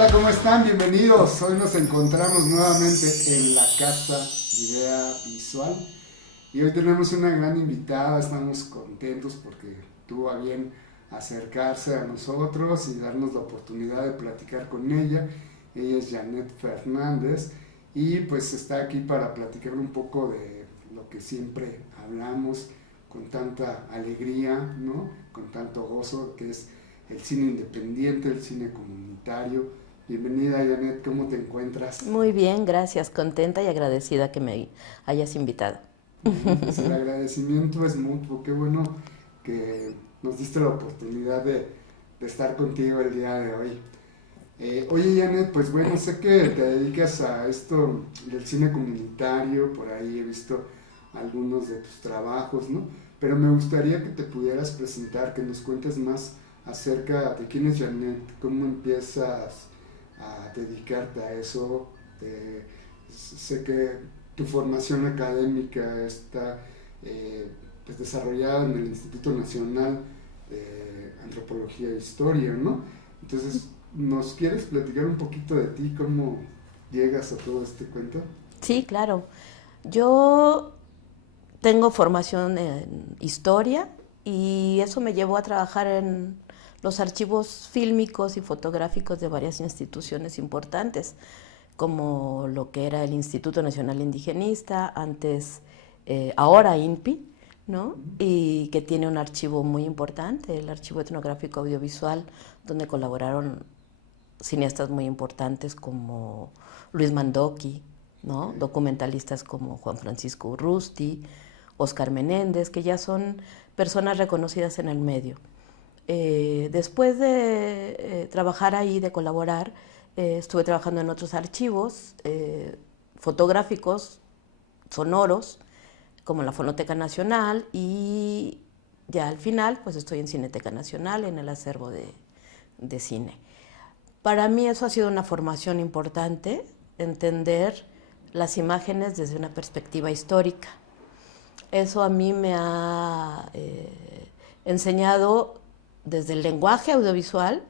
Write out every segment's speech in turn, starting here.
Hola, ¿cómo están? Bienvenidos. Hoy nos encontramos nuevamente en la Casa Idea Visual y hoy tenemos una gran invitada. Estamos contentos porque tuvo a bien acercarse a nosotros y darnos la oportunidad de platicar con ella. Ella es Janet Fernández y pues está aquí para platicar un poco de lo que siempre hablamos con tanta alegría, ¿no? Con tanto gozo, que es el cine independiente, el cine comunitario. Bienvenida, Janet, ¿cómo te encuentras? Muy bien, gracias. Contenta y agradecida que me hayas invitado. Pues el agradecimiento es mutuo. Qué bueno que nos diste la oportunidad de estar contigo el día de hoy. Oye, Janet, pues bueno, sé que te dedicas a esto del cine comunitario, por ahí he visto algunos de tus trabajos, ¿no? Pero me gustaría que te pudieras presentar, que nos cuentes más acerca de quién es Janet, cómo empiezas a dedicarte a eso. Sé que tu formación académica está pues desarrollada en el Instituto Nacional de Antropología e Historia, ¿no? Entonces, ¿nos quieres platicar un poquito de ti, cómo llegas a todo este cuento? Sí, claro. Yo tengo formación en historia y eso me llevó a trabajar en los archivos fílmicos y fotográficos de varias instituciones importantes, como lo que era el Instituto Nacional Indigenista, antes, ahora INPI, ¿no? Y que tiene un archivo muy importante, el Archivo Etnográfico Audiovisual, donde colaboraron cineastas muy importantes como Luis Mandoki, ¿no? Documentalistas como Juan Francisco Urrusti, Oscar Menéndez, que ya son personas reconocidas en el medio. Después de trabajar ahí, de colaborar, estuve trabajando en otros archivos fotográficos, sonoros, como la Fonoteca Nacional, y ya al final pues estoy en Cineteca Nacional, en el acervo de cine. Para mí eso ha sido una formación importante, entender las imágenes desde una perspectiva histórica. Eso a mí me ha enseñado desde el lenguaje audiovisual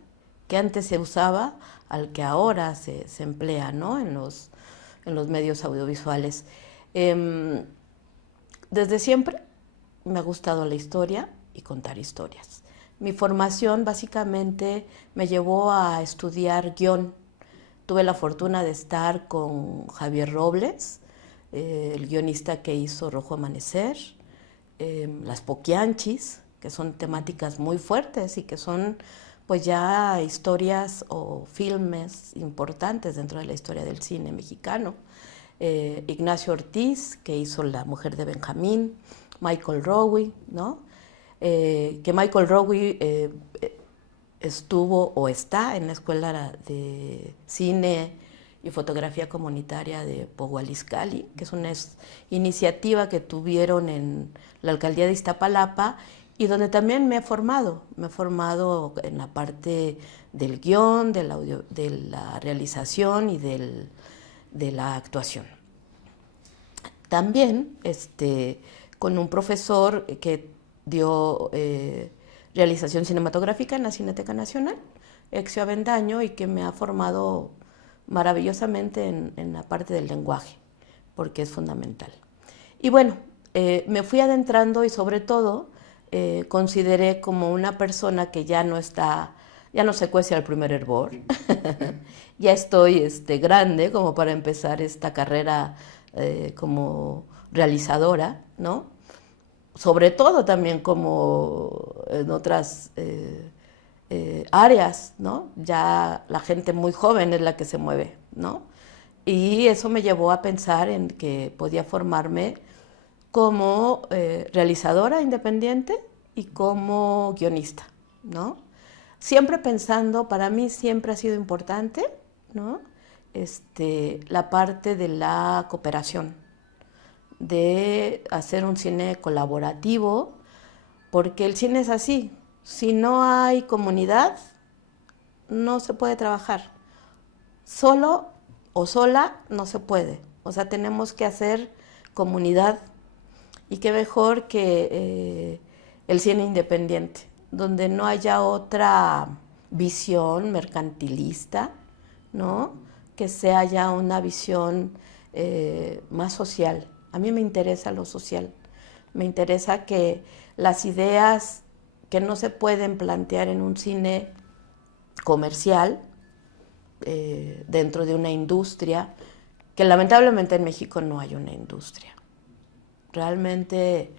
que antes se usaba al que ahora se emplea, ¿no? En los medios audiovisuales. Desde siempre me ha gustado la historia y contar historias. Mi formación básicamente me llevó a estudiar guión. Tuve la fortuna de estar con Javier Robles, el guionista que hizo Rojo Amanecer, Las Poquianchis, que son temáticas muy fuertes y que son pues ya historias o filmes importantes dentro de la historia del cine mexicano. Ignacio Ortiz, que hizo La Mujer de Benjamín, Michael Rowe, ¿no? Que Michael Rowe estuvo o está en la Escuela de Cine y Fotografía Comunitaria de Pogualiscali, que es una iniciativa que tuvieron en la alcaldía de Iztapalapa y donde también me he formado en la parte del guión, del audio, de la realización y de la actuación. También con un profesor que dio realización cinematográfica en la Cineteca Nacional, Exio Avendaño, y que me ha formado maravillosamente en la parte del lenguaje, porque es fundamental. Y bueno, me fui adentrando y sobre todo consideré como una persona que ya no está, ya no se cuece al primer hervor, ya estoy grande como para empezar esta carrera como realizadora, ¿no? Sobre todo también como en otras áreas, ¿no? Ya la gente muy joven es la que se mueve, ¿no? Y eso me llevó a pensar en que podía formarme como realizadora independiente y como guionista, ¿no? Siempre pensando, para mí siempre ha sido importante, ¿no? La parte de la cooperación, de hacer un cine colaborativo, porque el cine es así, si no hay comunidad, no se puede trabajar. Solo o sola no se puede. O sea, tenemos que hacer comunidad y qué mejor que el cine independiente, donde no haya otra visión mercantilista, ¿no? Que sea ya una visión más social. A mí me interesa lo social. Me interesa que las ideas que no se pueden plantear en un cine comercial, dentro de una industria, que lamentablemente en México no hay una industria. Realmente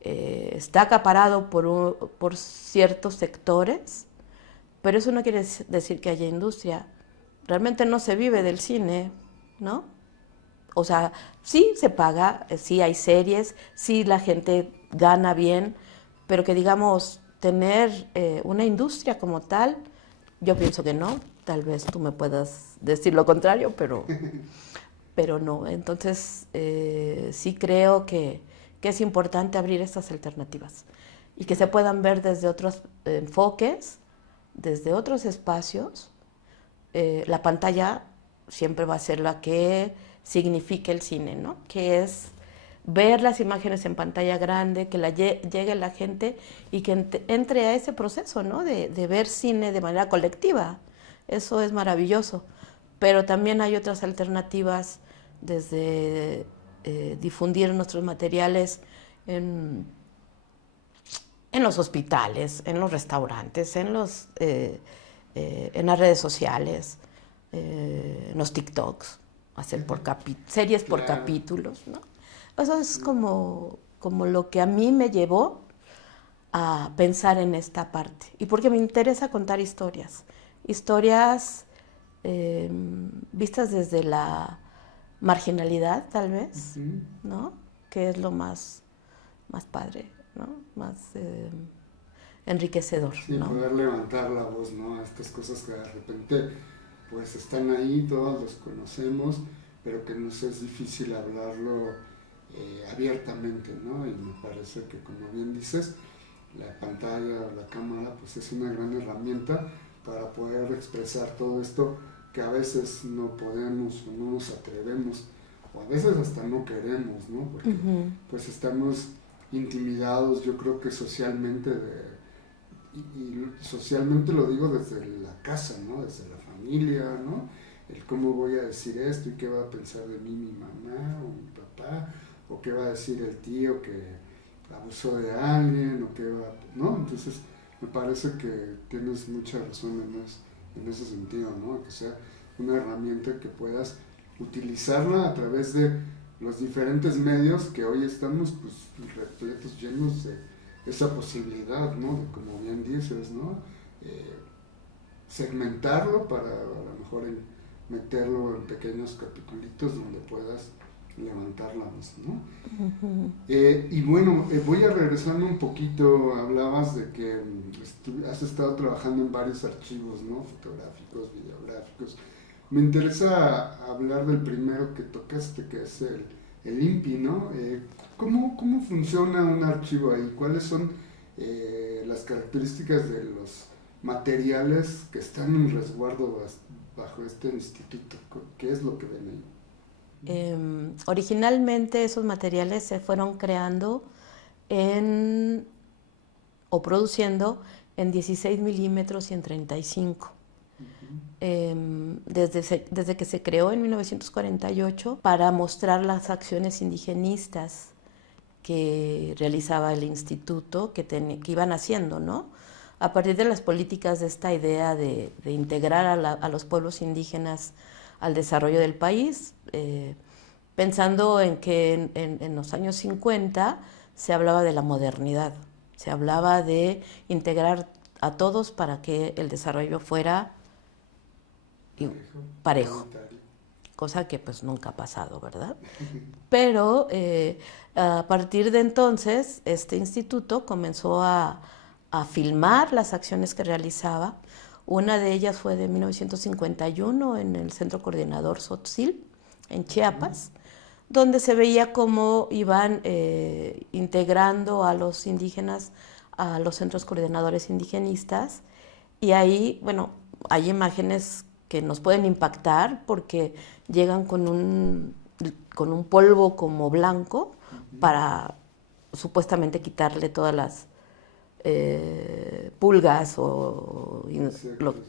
está acaparado por ciertos sectores, pero eso no quiere decir que haya industria. Realmente no se vive del cine, ¿no? O sea, sí se paga, sí hay series, sí la gente gana bien, pero que digamos, tener una industria como tal, yo pienso que no. Tal vez tú me puedas decir lo contrario, pero no. Entonces, sí creo que es importante abrir estas alternativas y que se puedan ver desde otros enfoques, desde otros espacios. La pantalla siempre va a ser la que signifique el cine, ¿no? Que es ver las imágenes en pantalla grande, que llegue la gente y que entre a ese proceso, ¿no? De ver cine de manera colectiva. Eso es maravilloso. Pero también hay otras alternativas, desde difundir nuestros materiales en los hospitales, en los restaurantes, en las redes sociales, en los TikToks, hacer series por capítulos, ¿no? Eso es como lo que a mí me llevó a pensar en esta parte. Y porque me interesa contar historias vistas desde la marginalidad, tal vez, ¿no? Que es lo más padre, ¿no? Más enriquecedor, Sí, ¿no? poder levantar la voz, ¿no? A estas cosas que de repente pues están ahí, todos los conocemos, pero que nos es difícil hablarlo abiertamente, ¿no? Y me parece que, como bien dices, la pantalla o la cámara pues es una gran herramienta para poder expresar todo esto que a veces no podemos o no nos atrevemos, o a veces hasta no queremos, ¿no? Porque pues estamos intimidados, yo creo que socialmente, y socialmente lo digo desde la casa, ¿no? Desde la familia, ¿no? El cómo voy a decir esto y qué va a pensar de mí mi mamá o mi papá, o qué va a decir el tío que abusó de alguien, o qué va, ¿no? Entonces me parece que tienes mucha razón en ese sentido, ¿no? Que sea una herramienta que puedas utilizarla a través de los diferentes medios que hoy estamos pues repletos, llenos de esa posibilidad, ¿no? De, como bien dices, ¿no? Segmentarlo para a lo mejor meterlo en pequeños capitulitos donde puedas levantar la voz, ¿no? Y bueno, voy a regresarme un poquito. Hablabas de que has estado trabajando en varios archivos, ¿no? Fotográficos, videográficos. Me interesa hablar del primero que tocaste, que es el INPI, ¿no? ¿Cómo funciona un archivo ahí? ¿Cuáles son las características de los materiales que están en resguardo bajo este instituto? ¿Qué es lo que ven ahí? Originalmente esos materiales se fueron creando o produciendo en 16 milímetros y en 35. Desde que se creó en 1948 para mostrar las acciones indigenistas que realizaba el instituto, que iban haciendo, ¿no? A partir de las políticas de esta idea de integrar a los pueblos indígenas al desarrollo del país, pensando en que en los años 50 se hablaba de la modernidad, se hablaba de integrar a todos para que el desarrollo fuera parejo, cosa que pues nunca ha pasado, ¿verdad? Pero a partir de entonces este instituto comenzó a filmar las acciones que realizaba. Una de ellas fue de 1951 en el Centro Coordinador Tzotzil, en Chiapas, donde se veía cómo iban integrando a los indígenas a los centros coordinadores indigenistas. Y ahí, bueno, hay imágenes que nos pueden impactar porque llegan con un polvo como blanco para supuestamente quitarle todas las pulgas o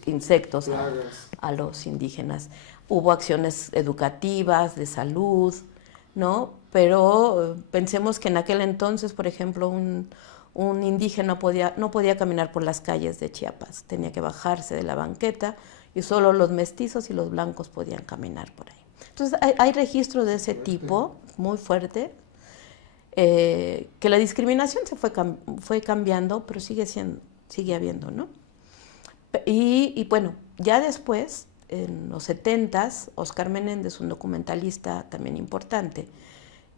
insectos plagas. a los indígenas. Hubo acciones educativas, de salud, ¿no? Pero pensemos que en aquel entonces, por ejemplo, un indígena no podía caminar por las calles de Chiapas, tenía que bajarse de la banqueta y solo los mestizos y los blancos podían caminar por ahí. Entonces hay registros de ese tipo, muy fuerte, que la discriminación se fue cambiando, pero sigue habiendo, ¿no? Y bueno, ya después, en los 70s, Oscar Menéndez, un documentalista también importante,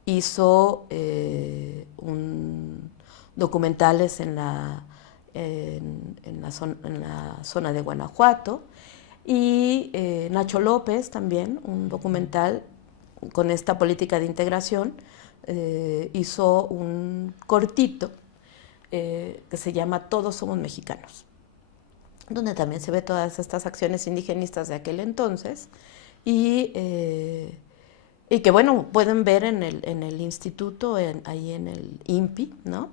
hizo documentales en la zona de Guanajuato, y Nacho López también, un documental con esta política de integración, hizo un cortito que se llama Todos somos mexicanos, donde también se ve todas estas acciones indigenistas de aquel entonces, y que bueno, pueden ver en el instituto, ahí en el INPI, ¿no?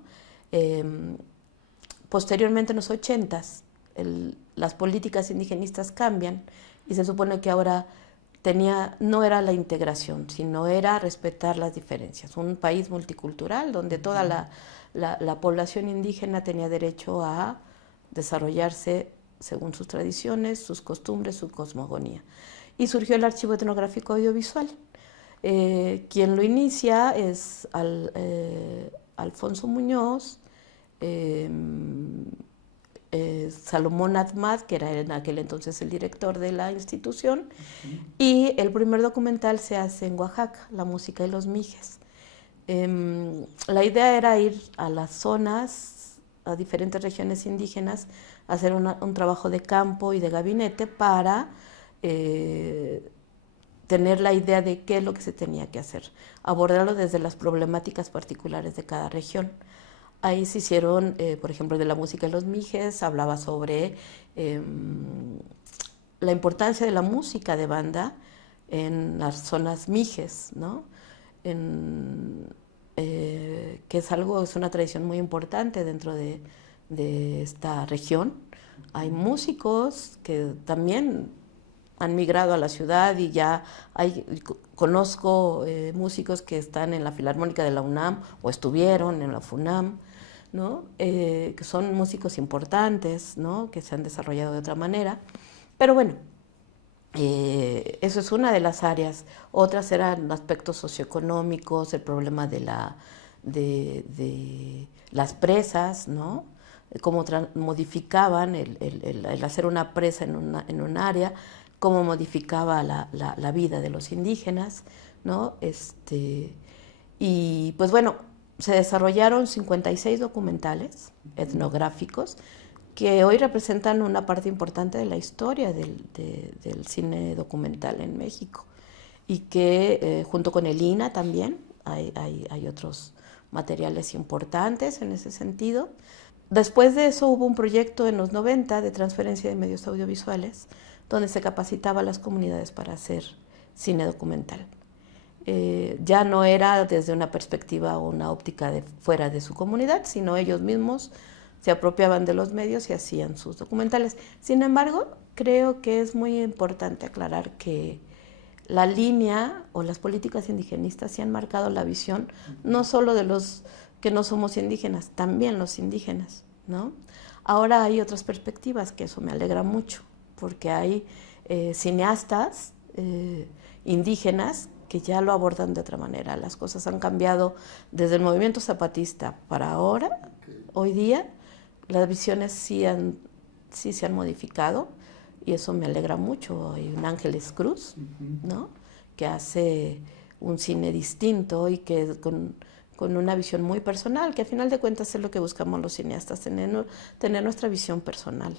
Posteriormente, en los 80s, las políticas indigenistas cambian y se supone que ahora no era la integración, sino era respetar las diferencias. Un país multicultural donde toda la población indígena tenía derecho a desarrollarse según sus tradiciones, sus costumbres, su cosmogonía. Y surgió el Archivo Etnográfico Audiovisual. Quien lo inicia es Alfonso Muñoz, Salomón Ahmad, que era en aquel entonces el director de la institución, y el primer documental se hace en Oaxaca, La música y los mijes. La idea era ir a las zonas, a diferentes regiones indígenas, hacer un trabajo de campo y de gabinete para tener la idea de qué es lo que se tenía que hacer, abordarlo desde las problemáticas particulares de cada región. Ahí se hicieron, por ejemplo, de la música de los mijes, hablaba sobre la importancia de la música de banda en las zonas mijes, ¿no? Que es una tradición muy importante dentro de esta región. Hay músicos que también han migrado a la ciudad y ya conozco músicos que están en la Filarmónica de la UNAM o estuvieron en la FUNAM, ¿no? Que son músicos importantes, ¿no? Que se han desarrollado de otra manera. Pero bueno, eso es una de las áreas. Otras eran aspectos socioeconómicos, el problema de las presas, ¿no? Cómo modificaban el hacer una presa en un área, cómo modificaba la vida de los indígenas, ¿no? Y pues bueno, se desarrollaron 56 documentales etnográficos que hoy representan una parte importante de la historia del cine documental en México, y que junto con el INA también hay otros materiales importantes en ese sentido. Después de eso hubo un proyecto en los 90 de transferencia de medios audiovisuales, donde se capacitaba a las comunidades para hacer cine documental. Ya no era desde una perspectiva o una óptica de fuera de su comunidad, sino ellos mismos se apropiaban de los medios y hacían sus documentales. Sin embargo, creo que es muy importante aclarar que la línea o las políticas indigenistas sí han marcado la visión, no solo de los que no somos indígenas, también los indígenas, ¿no? Ahora hay otras perspectivas, que eso me alegra mucho, porque hay cineastas indígenas que ya lo abordan de otra manera. Las cosas han cambiado desde el movimiento zapatista para ahora, hoy día, las visiones sí se han modificado, y eso me alegra mucho. Hay un Ángeles Cruz, ¿no? Que hace un cine distinto y que con una visión muy personal, que a final de cuentas es lo que buscamos los cineastas, tener nuestra visión personal.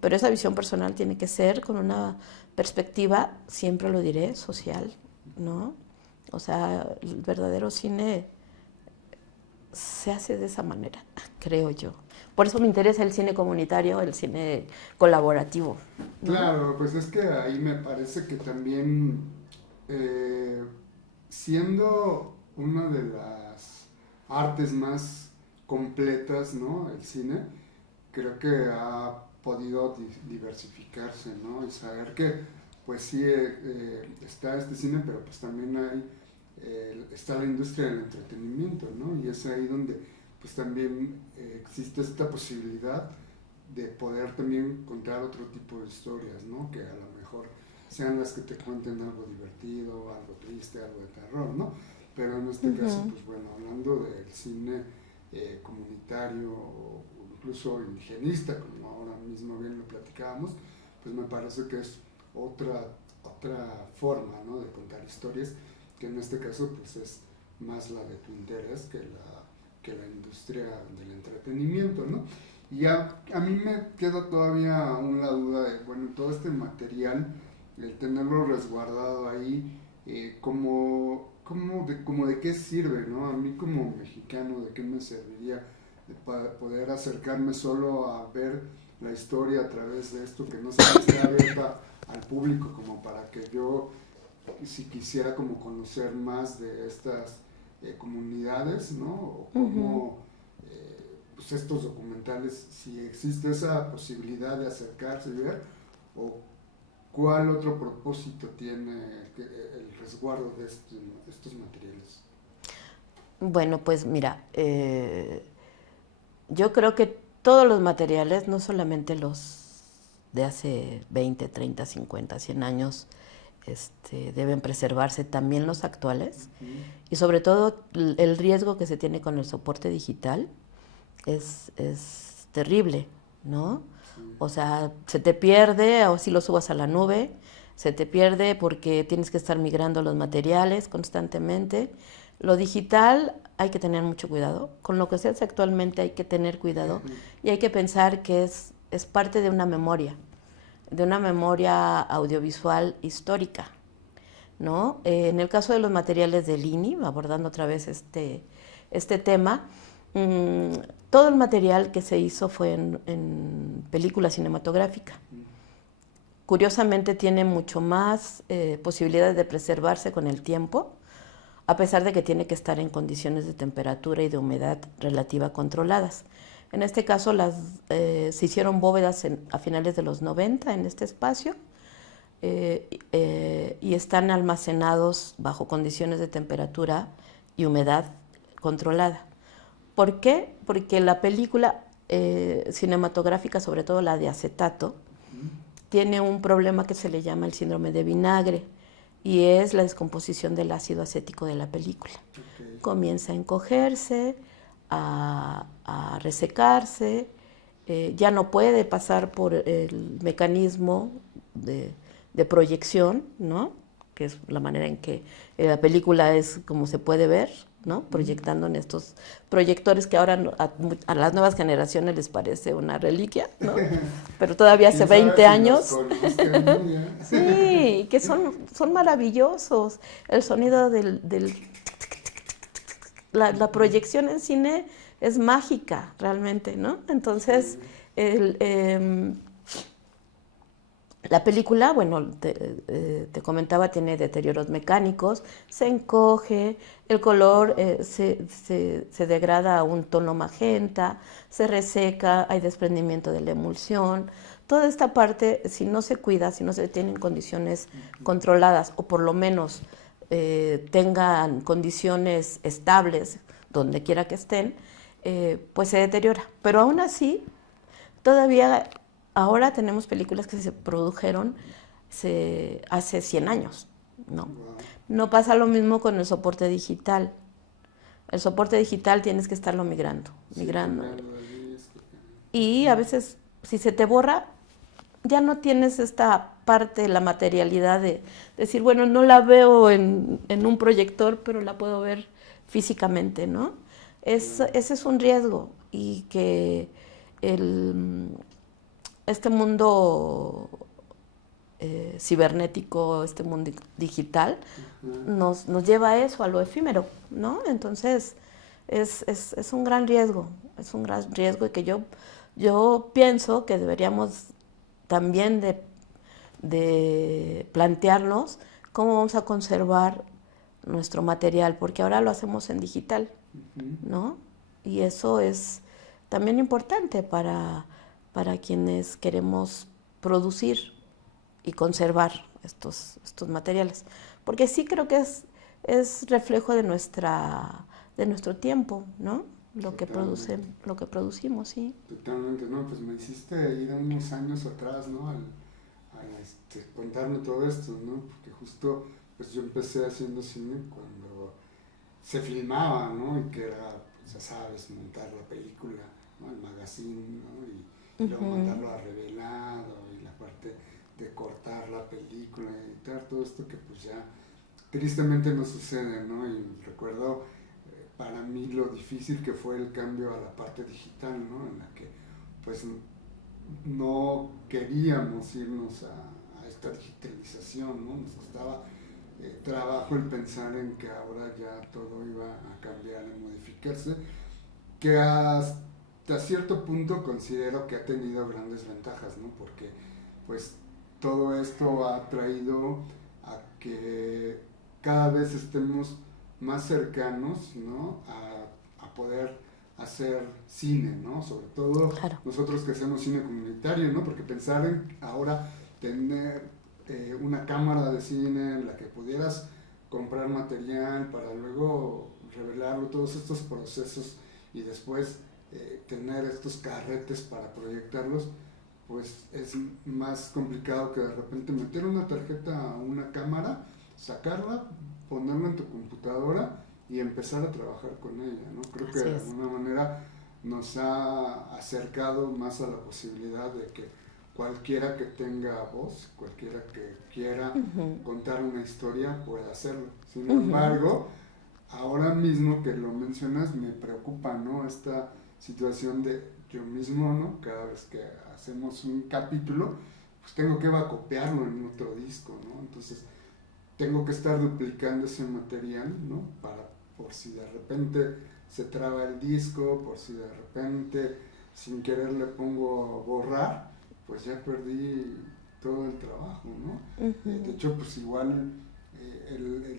Pero esa visión personal tiene que ser con una perspectiva, siempre lo diré, social, ¿no? O sea, el verdadero cine se hace de esa manera, creo yo. Por eso me interesa el cine comunitario, el cine colaborativo, ¿no? Claro, pues es que ahí me parece que también, siendo una de las artes más completas, ¿no? El cine, creo que ha podido diversificarse, ¿no? Y saber que, pues sí, está este cine, pero pues también está la industria del entretenimiento, ¿no? Y es ahí donde, pues también existe esta posibilidad de poder también contar otro tipo de historias, ¿no? Que a lo mejor sean las que te cuenten algo divertido, algo triste, algo de terror, ¿no? Pero en este caso, pues bueno, hablando del cine comunitario o incluso indigenista, como ahora mismo bien lo platicábamos, pues me parece que es otra forma, ¿no? De contar historias, que en este caso pues es más la de tu interés que la industria del entretenimiento, ¿no? Y a mí me queda todavía aún la duda de, bueno, todo este material, el tenerlo resguardado ahí, como de qué sirve, ¿no? A mí como mexicano, ¿de qué me serviría de poder acercarme solo a ver la historia a través de esto, que no se esté abierta al público, como para que yo, si quisiera como conocer más de estas comunidades, ¿no? O cómo pues estos documentales, si existe esa posibilidad de acercarse y ver, o cuál otro propósito tiene el resguardo de estos materiales. Bueno, pues mira, yo creo que todos los materiales, no solamente los de hace 20, 30, 50, 100 años, deben preservarse, también los actuales. Y sobre todo el riesgo que se tiene con el soporte digital es terrible, ¿no? O sea, se te pierde, o si lo subas a la nube, se te pierde porque tienes que estar migrando los materiales constantemente. Lo digital hay que tener mucho cuidado. Con lo que se hace actualmente hay que tener cuidado y hay que pensar que es parte de una memoria audiovisual histórica, ¿no? En el caso de los materiales del INI, abordando otra vez este tema, todo el material que se hizo fue en película cinematográfica. Curiosamente tiene mucho más posibilidades de preservarse con el tiempo, a pesar de que tiene que estar en condiciones de temperatura y de humedad relativa controladas. En este caso se hicieron bóvedas a finales de los 90 en este espacio y están almacenados bajo condiciones de temperatura y humedad controlada. ¿Por qué? Porque la película cinematográfica, sobre todo la de acetato, tiene un problema que se le llama el síndrome de vinagre y es la descomposición del ácido acético de la película. Okay. Comienza a encogerse, a resecarse, ya no puede pasar por el mecanismo de proyección, ¿no? Que es la manera en que la película es como se puede ver, ¿no? Proyectando en estos proyectores que ahora a las nuevas generaciones les parece una reliquia, ¿no? Pero todavía hace 20 años. Sí, que son maravillosos. El sonido la proyección en cine es mágica, realmente, ¿no? Entonces, la película, bueno, te comentaba, tiene deterioros mecánicos, se encoge, el color se degrada a un tono magenta, se reseca, hay desprendimiento de la emulsión. Toda esta parte, si no se cuida, si no se tiene en condiciones controladas, o por lo menos tengan condiciones estables, donde quiera que estén, pues se deteriora. Pero aún así, todavía... Ahora tenemos películas que se produjeron hace 100 años, ¿no? Wow. No pasa lo mismo con el soporte digital. El soporte digital tienes que estarlo migrando. Y a veces, si se te borra, ya no tienes esta parte, la materialidad de decir, bueno, no la veo en un proyector, pero la puedo ver físicamente, ¿no? Ese es un riesgo y que este mundo cibernético, este mundo digital, nos lleva a eso, a lo efímero, ¿no? Entonces, es un gran riesgo, y que yo pienso que deberíamos también de plantearnos cómo vamos a conservar nuestro material, porque ahora lo hacemos en digital, ¿no? Y eso es también importante para para quienes queremos producir y conservar estos materiales. Porque sí creo que es reflejo de nuestro tiempo, ¿no? Lo que producimos, sí. Totalmente, no, pues me hiciste ir a unos años atrás, ¿no? Contarme todo esto, ¿no? Porque justo, pues yo empecé haciendo cine cuando se filmaba, ¿no? Y que era, pues ya sabes, montar la película, ¿no? El magazine, ¿no? Y luego mandarlo a revelado y la parte de cortar la película, editar, todo esto que pues ya tristemente no sucede, ¿no? Y recuerdo para mí lo difícil que fue el cambio a la parte digital, ¿no? En la que pues no queríamos irnos a esta digitalización, ¿no? Nos costaba trabajo el pensar en que ahora ya todo iba a cambiar y modificarse, que hasta cierto punto considero que ha tenido grandes ventajas, ¿no? Porque pues todo esto ha traído a que cada vez estemos más cercanos, ¿no? a poder hacer cine, ¿no? Sobre todo Claro. nosotros que hacemos cine comunitario, ¿no? Porque pensar en ahora tener una cámara de cine en la que pudieras comprar material para luego revelarlo, todos estos procesos y después tener estos carretes para proyectarlos, pues es más complicado que de repente meter una tarjeta a una cámara, sacarla, ponerla en tu computadora y empezar a trabajar con ella, ¿no? Creo que de alguna manera nos ha acercado más a la posibilidad de que cualquiera que tenga voz, cualquiera que quiera contar una historia pueda hacerlo. Sin embargo, ahora mismo que lo mencionas me preocupa, ¿no? Esta situación de yo mismo, ¿no? Cada vez que hacemos un capítulo, pues tengo que copiarlo en otro disco, ¿no? Entonces tengo que estar duplicando ese material, ¿no? Por si de repente se traba el disco, por si de repente sin querer le pongo borrar, pues ya perdí todo el trabajo, ¿no? De hecho, pues igual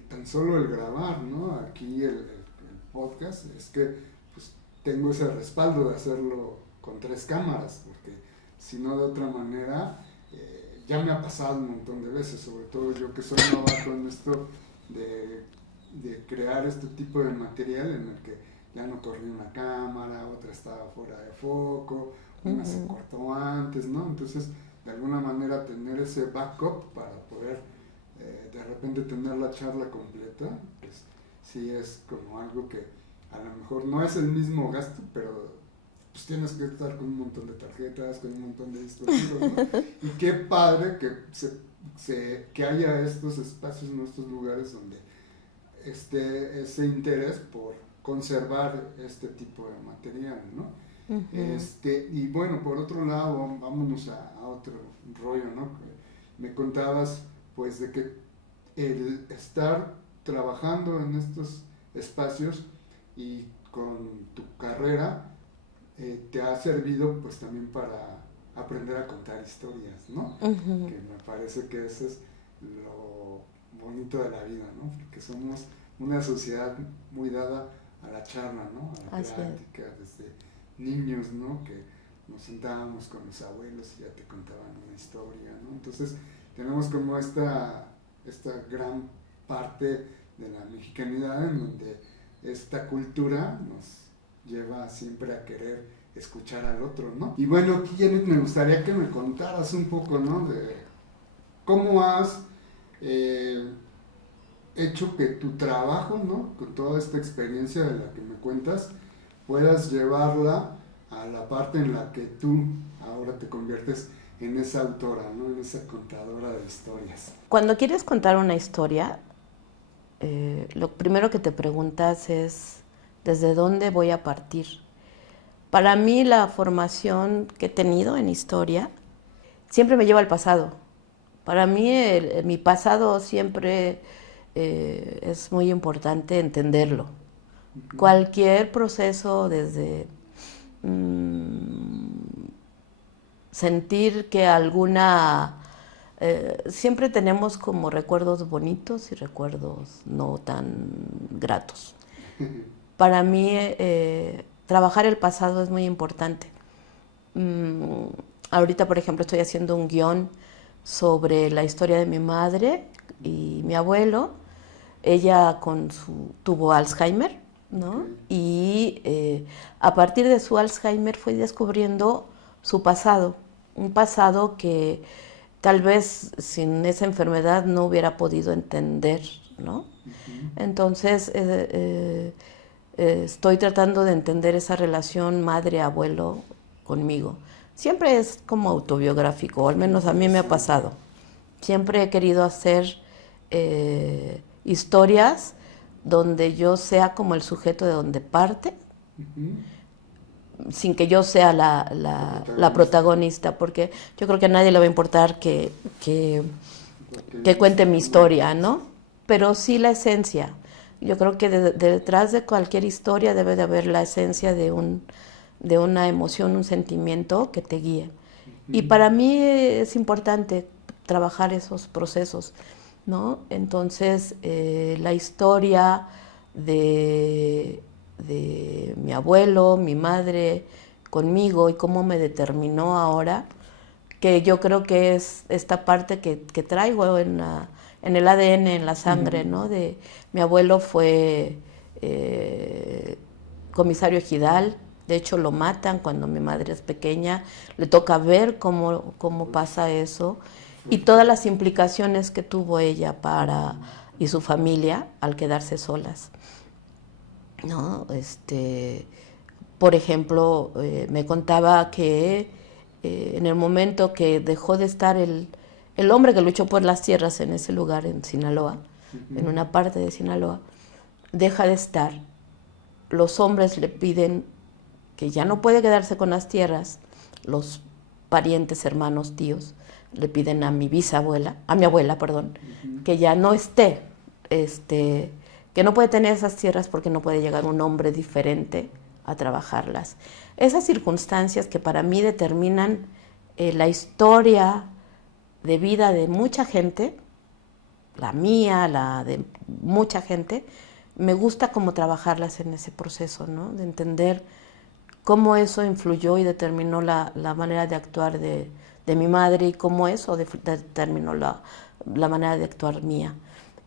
tan solo el grabar, ¿no? Aquí el podcast, es que pues tengo ese respaldo de hacerlo con 3 cámaras, porque si no de otra manera, ya me ha pasado un montón de veces, sobre todo yo que soy novato en esto de crear este tipo de material en el que ya no corría una cámara, otra estaba fuera de foco, una se cortó antes, ¿no? Entonces, de alguna manera tener ese backup para poder de repente tener la charla completa, pues sí es como algo que a lo mejor no es el mismo gasto, pero pues tienes que estar con un montón de tarjetas, con un montón de dispositivos, ¿no? Y qué padre que haya estos espacios, ¿no? Estos lugares donde ese interés por conservar este tipo de material, ¿no? Y bueno, por otro lado, vámonos a otro rollo, ¿no? Me contabas, pues, de que el estar trabajando en estos espacios y con tu carrera te ha servido, pues, también para aprender a contar historias, ¿no? Que me parece que eso es lo bonito de la vida, ¿no? Porque somos una sociedad muy dada a la charla, ¿no? A la plática, desde niños, ¿no? Que nos sentábamos con los abuelos y ya te contaban una historia, ¿no? Entonces tenemos como esta gran parte de la mexicanidad en donde esta cultura nos lleva siempre a querer escuchar al otro, ¿no? Y bueno, Janet, me gustaría que me contaras un poco, ¿no? De cómo has hecho que tu trabajo, ¿no? Con toda esta experiencia de la que me cuentas, puedas llevarla a la parte en la que tú ahora te conviertes en esa autora, ¿no? En esa contadora de historias. Cuando quieres contar una historia, lo primero que te preguntas es, ¿desde dónde voy a partir? Para mí la formación que he tenido en historia siempre me lleva al pasado. Para mí mi pasado siempre es muy importante entenderlo. Cualquier proceso desde sentir que siempre tenemos como recuerdos bonitos y recuerdos no tan gratos. Para mí trabajar el pasado es muy importante. Ahorita, por ejemplo, estoy haciendo un guión sobre la historia de mi madre y mi abuelo. Ella tuvo Alzheimer, ¿no? Ok. Y a partir de su Alzheimer fue descubriendo su pasado, un pasado que tal vez sin esa enfermedad no hubiera podido entender, ¿no? Ujú. Entonces estoy tratando de entender esa relación madre-abuelo conmigo. Siempre es como autobiográfico, o al Qué menos a mí me ha interesante. pasado. Siempre he querido hacer historias donde yo sea como el sujeto de donde parte, Ujú. sin que yo sea La la protagonista. protagonista, porque yo creo que a nadie le va a importar Cualquier que cuente mi historia, historia, ¿no? Pero sí la esencia. Yo creo que detrás de cualquier historia debe de haber la esencia de una emoción, un sentimiento que te guíe. Y ujú, para mí es importante trabajar esos procesos, ¿no? Entonces, la historia de mi abuelo, mi madre, conmigo y cómo me determinó ahora, que yo creo que es esta parte que traigo en el ADN, en la sangre, ujú. ¿no? Mi abuelo fue comisario ejidal, de hecho lo matan cuando mi madre es pequeña, le toca ver cómo Uy, pasa eso y fuerte. todas las implicaciones que tuvo ella y su familia al quedarse solas, ¿no? Por ejemplo, me contaba que en el momento que dejó de estar el hombre que luchó por las tierras en ese lugar, en Sinaloa, en Ujú. una parte de Sinaloa, deja de estar, los hombres le piden que ya no puede quedarse con las tierras, los parientes, hermanos, tíos, le piden a a mi abuela, perdón, Ujú. que ya no esté, que no puede tener esas tierras porque no puede llegar un hombre diferente a trabajarlas. Esas circunstancias que para mí determinan la historia de vida de mucha gente, la mía, la de mucha gente, me gusta como trabajarlas en ese proceso, ¿no? De entender cómo eso influyó y determinó la manera de actuar de mi madre y cómo eso determinó la manera de actuar mía.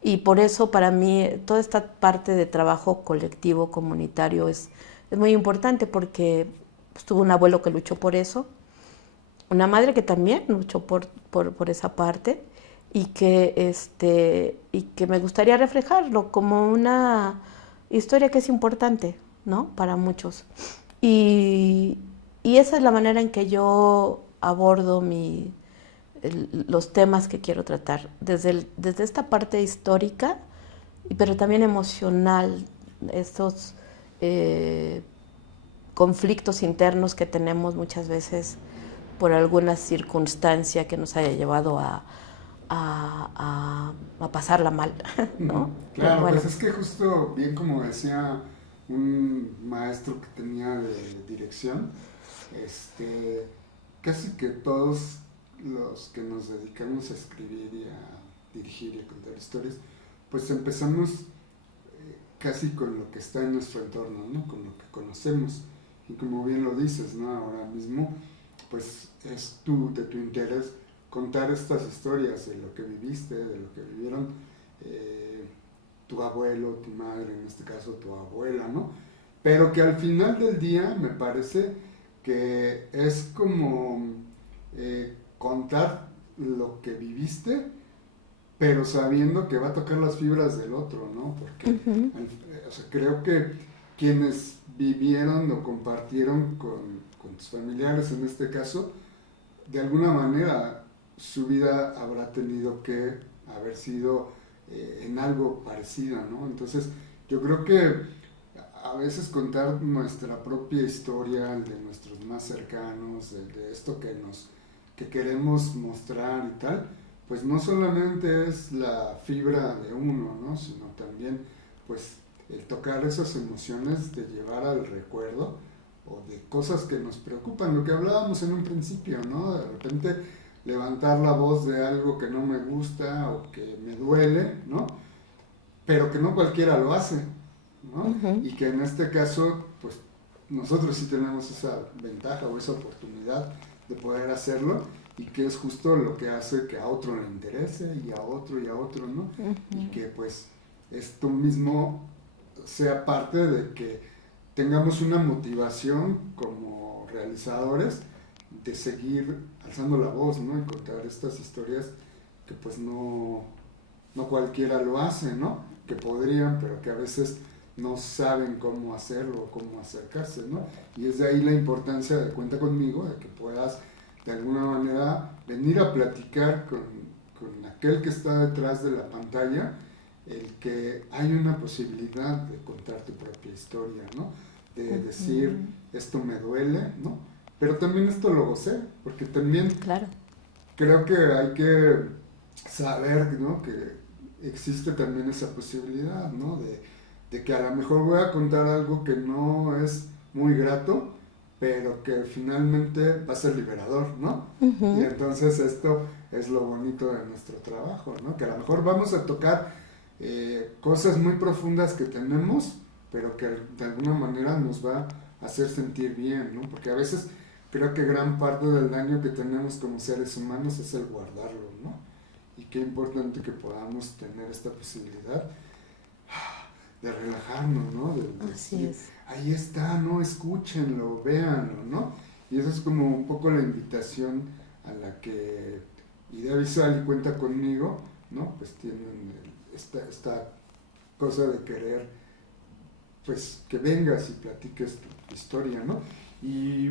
Y por eso para mí toda esta parte de trabajo colectivo, comunitario, es muy importante porque pues, tuve un abuelo que luchó por eso, una madre que también luchó por esa parte y que me gustaría reflejarlo como una historia que es importante, ¿no? Para muchos. Y, y esa es la manera en que yo abordo los temas que quiero tratar, desde esta parte histórica, pero también emocional, estos eh, conflictos internos que tenemos muchas veces por alguna circunstancia que nos haya llevado a pasarla mal, ¿no? Ujú. Pero Claro, bueno. pues es que justo bien como decía un maestro que tenía de dirección, este, casi que todos los que nos dedicamos a escribir y a dirigir y a contar historias, pues empezamos casi con lo que está en nuestro entorno, ¿no? Con lo que conocemos. Y como bien lo dices, ¿no? Ahora mismo, pues es de tu interés contar estas historias de lo que viviste, de lo que vivieron eh, tu abuelo, tu madre, en este caso tu abuela, ¿no? Pero que al final del día me parece que es como contar lo que viviste, pero sabiendo que va a tocar las fibras del otro, ¿no? Porque Ujú. o sea, creo que quienes vivieron o compartieron con tus familiares en este caso, de alguna manera su vida habrá tenido que haber sido en algo parecido, ¿no? Entonces, yo creo que a veces contar nuestra propia historia, de nuestros más cercanos, de esto que queremos mostrar y tal, pues no solamente es la fibra de uno, ¿no? Sino también, pues, el tocar esas emociones de llevar al recuerdo o de cosas que nos preocupan, lo que hablábamos en un principio, ¿no? De repente levantar la voz de algo que no me gusta o que me duele, ¿no? Pero que no cualquiera lo hace, ¿no? Ujú. Y que en este caso, pues nosotros sí tenemos esa ventaja o esa oportunidad de poder hacerlo, y que es justo lo que hace que a otro le interese y a otro, ¿no? Y que pues esto mismo sea parte de que tengamos una motivación como realizadores de seguir alzando la voz, ¿no? Y contar estas historias que pues no cualquiera lo hace, ¿no? Que podrían, pero que a veces no saben cómo hacerlo o cómo acercarse, ¿no? Y es de ahí la importancia de Cuenta Conmigo, de que puedas de alguna manera venir a platicar con aquel que está detrás de la pantalla, el que hay una posibilidad de contar tu propia historia, ¿no? De decir, esto me duele, ¿no? Pero también esto lo gocé, porque también Claro. creo que hay que saber, ¿no? Que existe también esa posibilidad, ¿no? De que a lo mejor voy a contar algo que no es muy grato, pero que finalmente va a ser liberador, ¿no? Y entonces esto es lo bonito de nuestro trabajo, ¿no? Que a lo mejor vamos a tocar cosas muy profundas que tenemos, pero que de alguna manera nos va a hacer sentir bien, ¿no? Porque a veces creo que gran parte del daño que tenemos como seres humanos es el guardarlo, ¿no? Y qué importante que podamos tener esta posibilidad de relajarnos, ¿no? De Así decir, es. ahí está, ¿no? Escúchenlo, véanlo, ¿no? Y eso es como un poco la invitación a la que Idea Visual y Cuenta Conmigo, ¿no? Pues tienen esta cosa de querer, pues, que vengas y platiques tu historia, ¿no? Y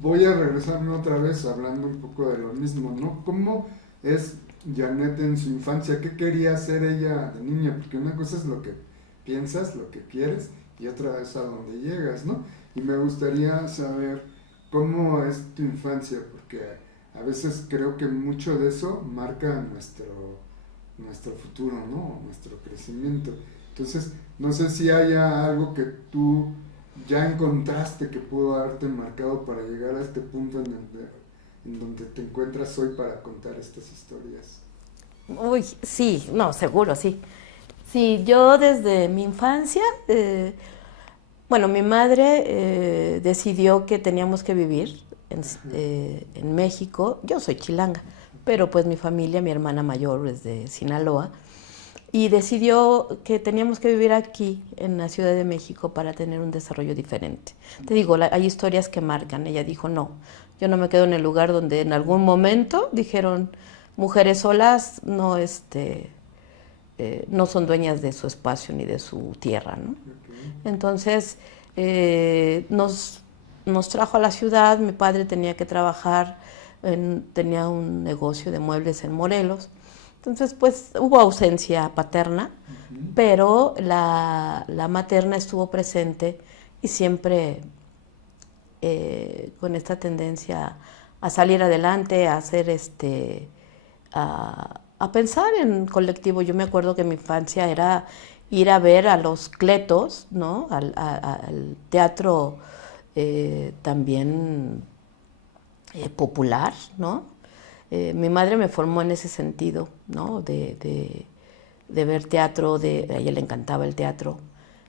voy a regresarme otra vez hablando un poco de lo mismo, ¿no? ¿Cómo es Janet en su infancia? ¿Qué quería hacer ella de niña? Porque una cosa es lo que piensas, lo que quieres, y otra es a dónde llegas, ¿no? Y me gustaría saber cómo es tu infancia, porque a veces creo que mucho de eso marca nuestro futuro, ¿no? Nuestro crecimiento. Entonces, no sé si haya algo que tú ya encontraste que pudo haberte marcado para llegar a este punto en donde te encuentras hoy para contar estas historias. Uy, sí, no, seguro, sí. Sí, yo desde mi infancia, bueno, mi madre decidió que teníamos que vivir en México. Yo soy chilanga, pero pues mi familia, mi hermana mayor es de Sinaloa, y decidió que teníamos que vivir aquí, en la Ciudad de México, para tener un desarrollo diferente. Te digo, hay historias que marcan. Ella dijo, no, yo no me quedo en el lugar donde en algún momento dijeron, mujeres solas no, no son dueñas de su espacio ni de su tierra, ¿no? Okay. Entonces, nos trajo a la ciudad. Mi padre tenía que trabajar, tenía un negocio de muebles en Morelos. Entonces, pues hubo ausencia paterna, pero la materna estuvo presente y siempre con esta tendencia a salir adelante, a hacer a pensar en colectivo. Yo me acuerdo que mi infancia era ir a ver a los Cletos, ¿no? Al teatro también popular, ¿no? Mi madre me formó en ese sentido, ¿no? De ver teatro, a ella le encantaba el teatro.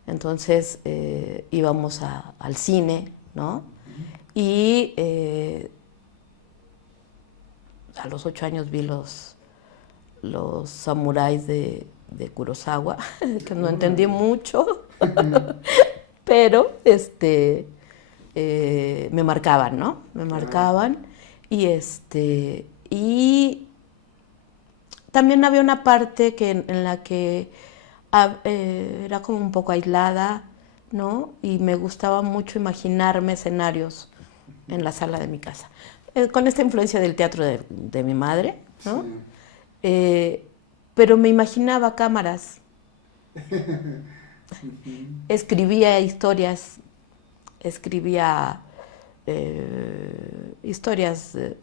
Entonces íbamos al cine, ¿no? Y a los 8 años vi los samuráis de Kurosawa, que no entendí mucho, pero me marcaban, ¿no? Me marcaban. Y también había una parte en la que era como un poco aislada, ¿no? Y me gustaba mucho imaginarme escenarios en la sala de mi casa. Con esta influencia del teatro de mi madre, ¿no? Sí. Pero me imaginaba cámaras. Escribía historias,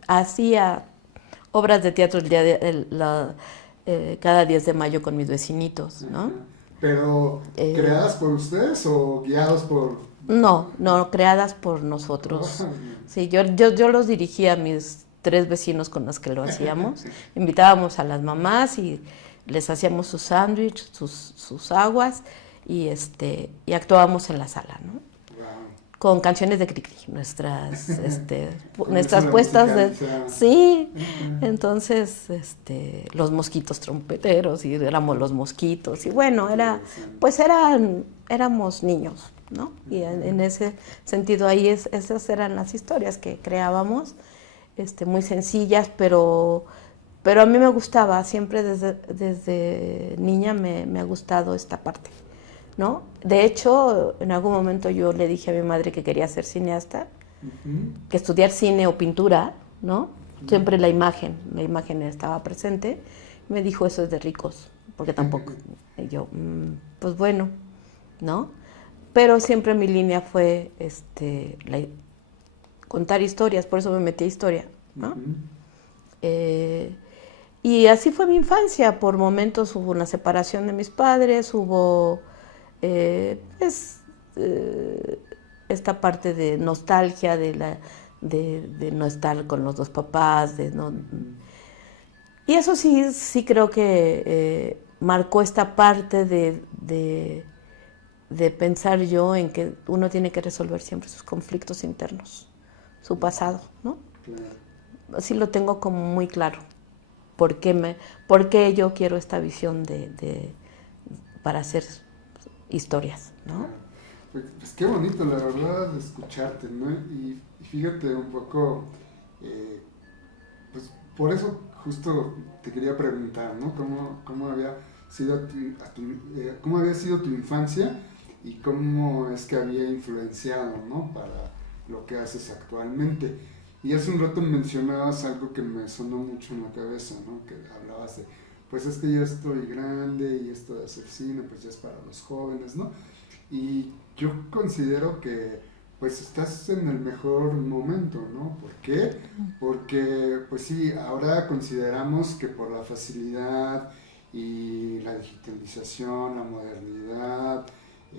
hacía obras de teatro cada 10 de mayo con mis vecinitos, ¿no? ¿Pero creadas por ustedes o guiados por...? No, creadas por nosotros. Sí, yo los dirigía a mis 3 vecinos con los que lo hacíamos. Invitábamos a las mamás y les hacíamos sus sándwiches, sus aguas, y actuábamos en la sala, ¿no? con canciones de Cricri, Con nuestras eso puestas de... musicalizada. Sí, Ajá. entonces, los mosquitos trompeteros, y éramos los mosquitos, y bueno, Interesante. pues éramos niños, ¿no? Y en ese sentido ahí esas eran las historias que creábamos, muy sencillas, pero a mí me gustaba, siempre desde niña me ha gustado esta parte, ¿no? De hecho, en algún momento yo le dije a mi madre que quería ser cineasta, Ujú, que estudiar cine o pintura, ¿no? ujú. Siempre la imagen estaba presente. Me dijo, eso es de ricos, porque tampoco. Y yo, pues bueno, ¿no? Pero siempre mi línea fue contar historias, por eso me metí a historia, ¿no? Ujú. Eh, y así fue mi infancia. Por momentos hubo una separación de mis padres, hubo pues esta parte de nostalgia de no estar con los dos papás, de no. Ujú. Y eso sí creo que marcó esta parte de pensar yo en que uno tiene que resolver siempre sus conflictos internos, su pasado, ¿no? Claro, Así lo tengo como muy claro. ¿Por por qué yo quiero esta visión para hacer historias, ¿no? claro. Pues qué bonito, la verdad, escucharte, ¿no? Y fíjate un poco, eh, pues por eso justo te quería preguntar, ¿no? ¿Cómo había sido cómo había sido tu infancia y cómo es que había influenciado, ¿no? Para lo que haces actualmente. Y hace un rato mencionabas algo que me sonó mucho en la cabeza, ¿no? Que hablabas de, pues es que ya estoy grande y esto de hacer cine, pues ya es para los jóvenes, ¿no? Y yo considero que pues estás en el mejor momento, ¿no? ¿Por qué? Porque pues sí, ahora consideramos que por la facilidad y la digitalización, la modernidad,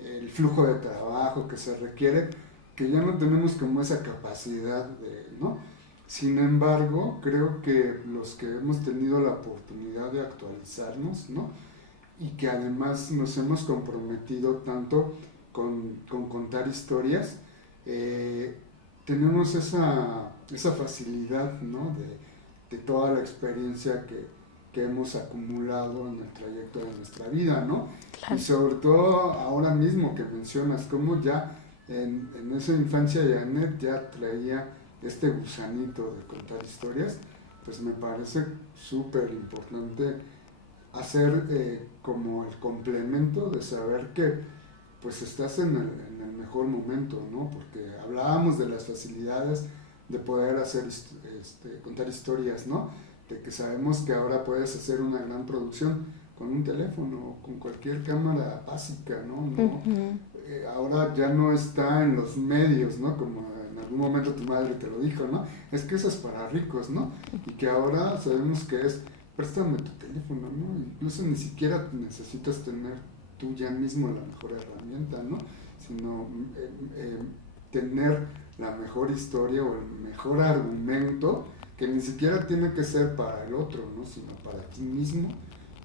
el flujo de trabajo que se requiere, que ya no tenemos como esa capacidad de, ¿no? Sin embargo, creo que los que hemos tenido la oportunidad de actualizarnos, ¿no? Y que además nos hemos comprometido tanto con contar historias, eh, tenemos esa facilidad, ¿no? De toda la experiencia que hemos acumulado en el trayecto de nuestra vida, ¿no? Y Claro. sobre todo ahora mismo que mencionas cómo ya en esa infancia Janet ya traía este gusanito de contar historias, pues me parece súper importante hacer como el complemento de saber que pues estás en el mejor momento, ¿no? Porque hablábamos de las facilidades de poder hacer, contar historias, ¿no? De que sabemos que ahora puedes hacer una gran producción con un teléfono, con cualquier cámara básica, ¿no? No Ujú. ahora ya no está en los medios, ¿no? Como en algún momento tu madre te lo dijo, ¿no? Es que eso es para ricos, ¿no? Y que ahora sabemos que es, préstame tu teléfono, ¿no? Incluso ni siquiera necesitas tener tú ya mismo la mejor herramienta, ¿no? Sino tener la mejor historia o el mejor argumento que ni siquiera tiene que ser para el otro, ¿no? Sino para ti mismo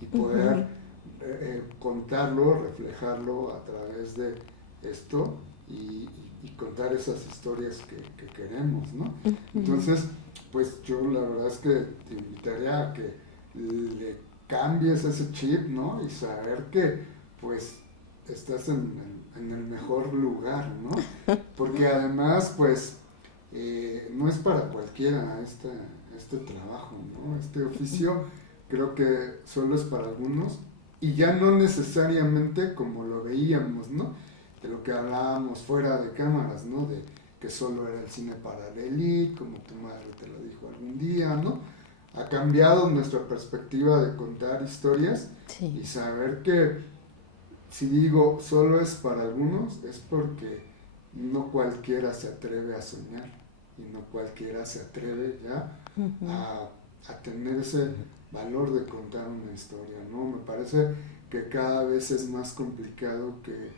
y poder Ujú. contarlo, reflejarlo a través de esto y contar esas historias que queremos, ¿no? Ujú. Entonces, pues yo la verdad es que te invitaría a que le cambies ese chip, ¿no? Y saber que pues estás en el mejor lugar, ¿no? Porque además, pues, no es para cualquiera este trabajo, ¿no? Este oficio creo que solo es para algunos y ya no necesariamente como lo veíamos, ¿no? De lo que hablábamos fuera de cámaras, ¿no? De que solo era el cine para la elite, como tu madre te lo dijo algún día, ¿no? Ha cambiado nuestra perspectiva de contar historias Sí. y saber que si digo solo es para algunos es porque no cualquiera se atreve a soñar y no cualquiera se atreve ya Ujú. a tener ese valor de contar una historia, ¿no? Me parece que cada vez es más complicado que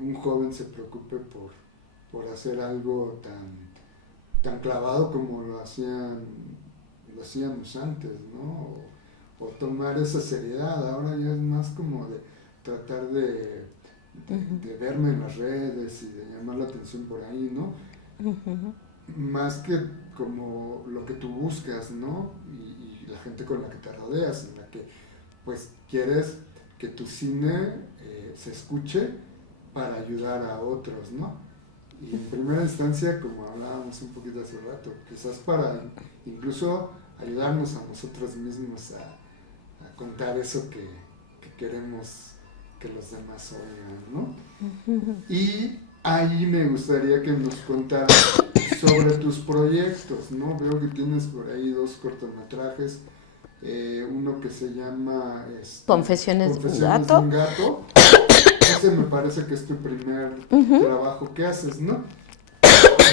un joven se preocupe por hacer algo tan clavado como lo hacíamos antes, ¿no? O tomar esa seriedad, ahora ya es más como de tratar de verme en las redes y de llamar la atención por ahí, ¿no? Ujú. Más que como lo que tú buscas, ¿no? Y la gente con la que te rodeas, en la que pues quieres que tu cine se escuche para ayudar a otros, ¿no? Y en primera instancia, como hablábamos un poquito hace rato, quizás para incluso ayudarnos a nosotros mismos a contar eso que queremos que los demás oigan, ¿no? Y ahí me gustaría que nos contaras sobre tus proyectos, ¿no? Veo que tienes por ahí 2 cortometrajes, uno que se llama Confesiones de un Confesiones de un gato. gato. Ese me parece que es tu primer trabajo que haces, ¿no?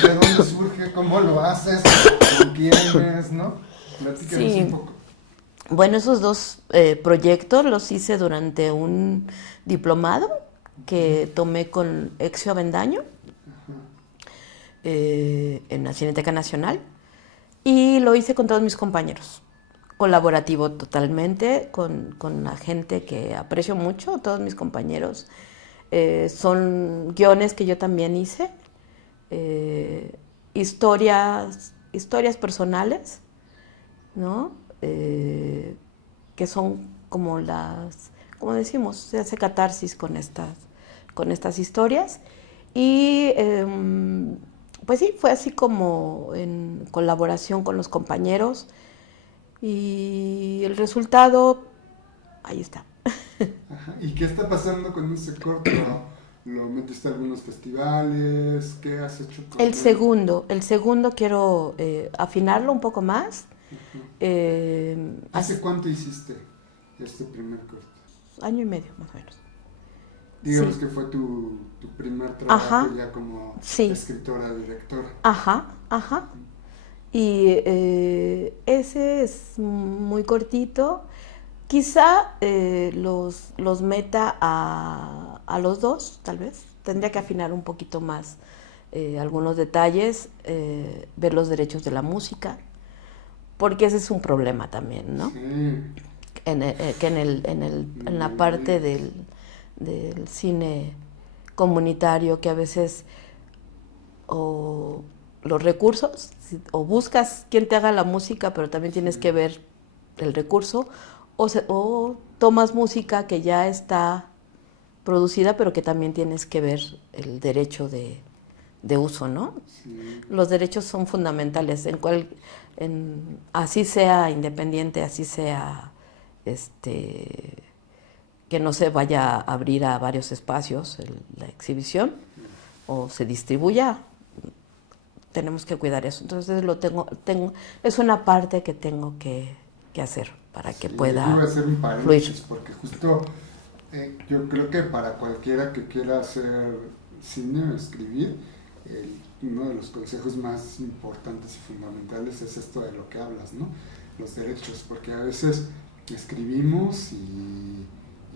¿De dónde surge? ¿Cómo lo haces? ¿Con quiénes? ¿No? Platícanos Sí. un poco. Bueno, esos 2 proyectos los hice durante un diplomado que tomé con Exio Avendaño en la Cineteca Nacional y lo hice con todos mis compañeros. Colaborativo totalmente, con la gente que aprecio mucho, todos mis compañeros. Son guiones que yo también hice, historias personales, ¿no? Que son como como decimos, se hace catarsis con estas historias. Y pues sí, fue así como en colaboración con los compañeros. Y el resultado, ahí está. Ajá. ¿Y qué está pasando con ese corto? ¿Lo metiste a algunos festivales? ¿Qué has hecho con El él? segundo quiero afinarlo un poco más. ¿Hace cuánto hiciste este primer corto? Año y medio, más o menos. Digamos Sí. que fue tu primer trabajo Ajá. ya como Sí. escritora, directora. Ajá, ajá. Y ese es muy cortito. Quizá los meta a los 2, tal vez. Tendría que afinar un poquito más algunos detalles, ver los derechos de la música, porque ese es un problema también, ¿no? Sí. Que en la parte del cine comunitario, que a veces o los recursos, o buscas quien te haga la música, pero también tienes que ver el recurso, o tomas música que ya está producida, pero que también tienes que ver el derecho de uso, ¿no? Sí. Los derechos son fundamentales, así sea independiente, así sea que no se vaya a abrir a varios espacios la exhibición o se distribuya, tenemos que cuidar eso. Entonces es una parte que tengo que hacer para que Sí, yo voy a pueda hacer un fluir. paréntesis porque justo yo creo que para cualquiera que quiera hacer cine o escribir, uno de los consejos más importantes y fundamentales es esto de lo que hablas, ¿no? Los derechos, porque a veces escribimos y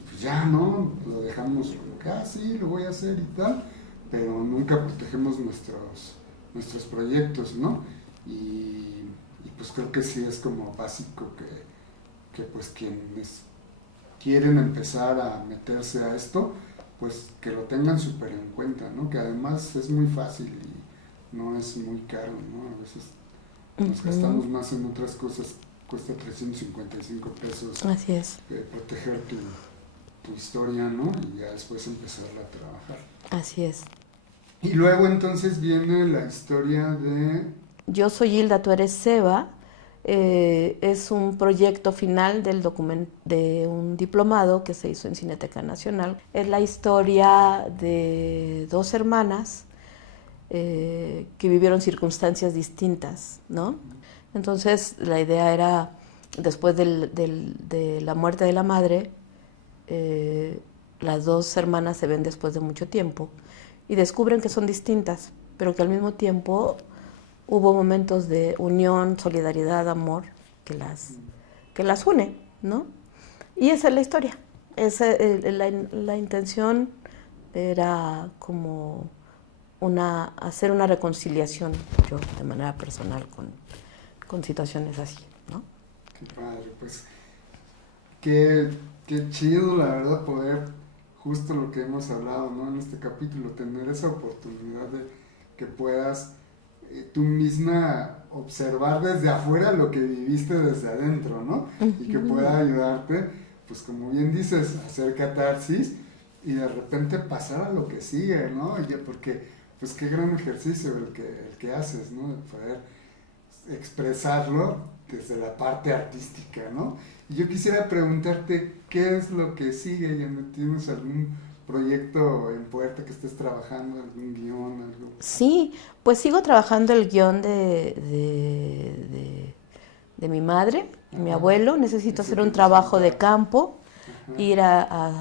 pues ya, ¿no? Lo dejamos como que, sí, lo voy a hacer y tal, pero nunca protegemos nuestros proyectos, ¿no? Y pues creo que sí es como básico que pues quienes quieren empezar a meterse a esto, pues que lo tengan súper en cuenta, ¿no? Que además es muy fácil y no es muy caro, ¿no? A veces nos gastamos más en otras cosas, cuesta 355 pesos Así es. Proteger tu historia, ¿no? Y ya después empezarla a trabajar. Así es. Y luego entonces viene la historia de... Yo soy Hilda, tú eres Seba. Es un proyecto final de un diplomado que se hizo en Cineteca Nacional. Es la historia de 2 hermanas que vivieron circunstancias distintas, ¿no? Entonces la idea era, después de la muerte de la madre, las 2 hermanas se ven después de mucho tiempo y descubren que son distintas, pero que al mismo tiempo hubo momentos de unión, solidaridad, amor que las une, ¿no? Y esa es la historia. La intención era como hacer una reconciliación, yo de manera personal, con situaciones así, ¿no? Qué padre, pues qué chido la verdad poder justo lo que hemos hablado, ¿no? En este capítulo, tener esa oportunidad de que puedas tú misma observar desde afuera lo que viviste desde adentro, ¿no? Y que pueda ayudarte, pues como bien dices, a hacer catarsis y de repente pasar a lo que sigue, ¿no? Porque, pues qué gran ejercicio el que haces, ¿no? De poder expresarlo desde la parte artística, ¿no? Y yo quisiera preguntarte, ¿qué es lo que sigue? ¿Ya tienes algún proyecto en puerta que estés trabajando, algún guión, algo? Sí, pues sigo trabajando el guión de mi madre, mi abuelo. Necesito hacer un trabajo de campo, ir al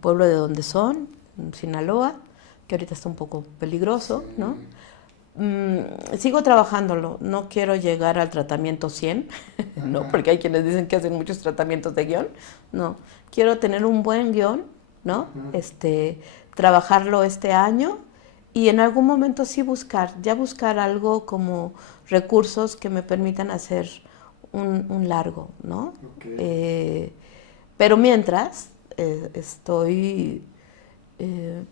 pueblo de donde son, Sinaloa, que ahorita está un poco peligroso, ¿no? Sigo trabajándolo, no quiero llegar al tratamiento 100, ¿no? Porque hay quienes dicen que hacen muchos tratamientos de guión, no, quiero tener un buen guión, ¿no? Trabajarlo este año y en algún momento sí buscar algo como recursos que me permitan hacer un largo, ¿no? Okay. Pero mientras estoy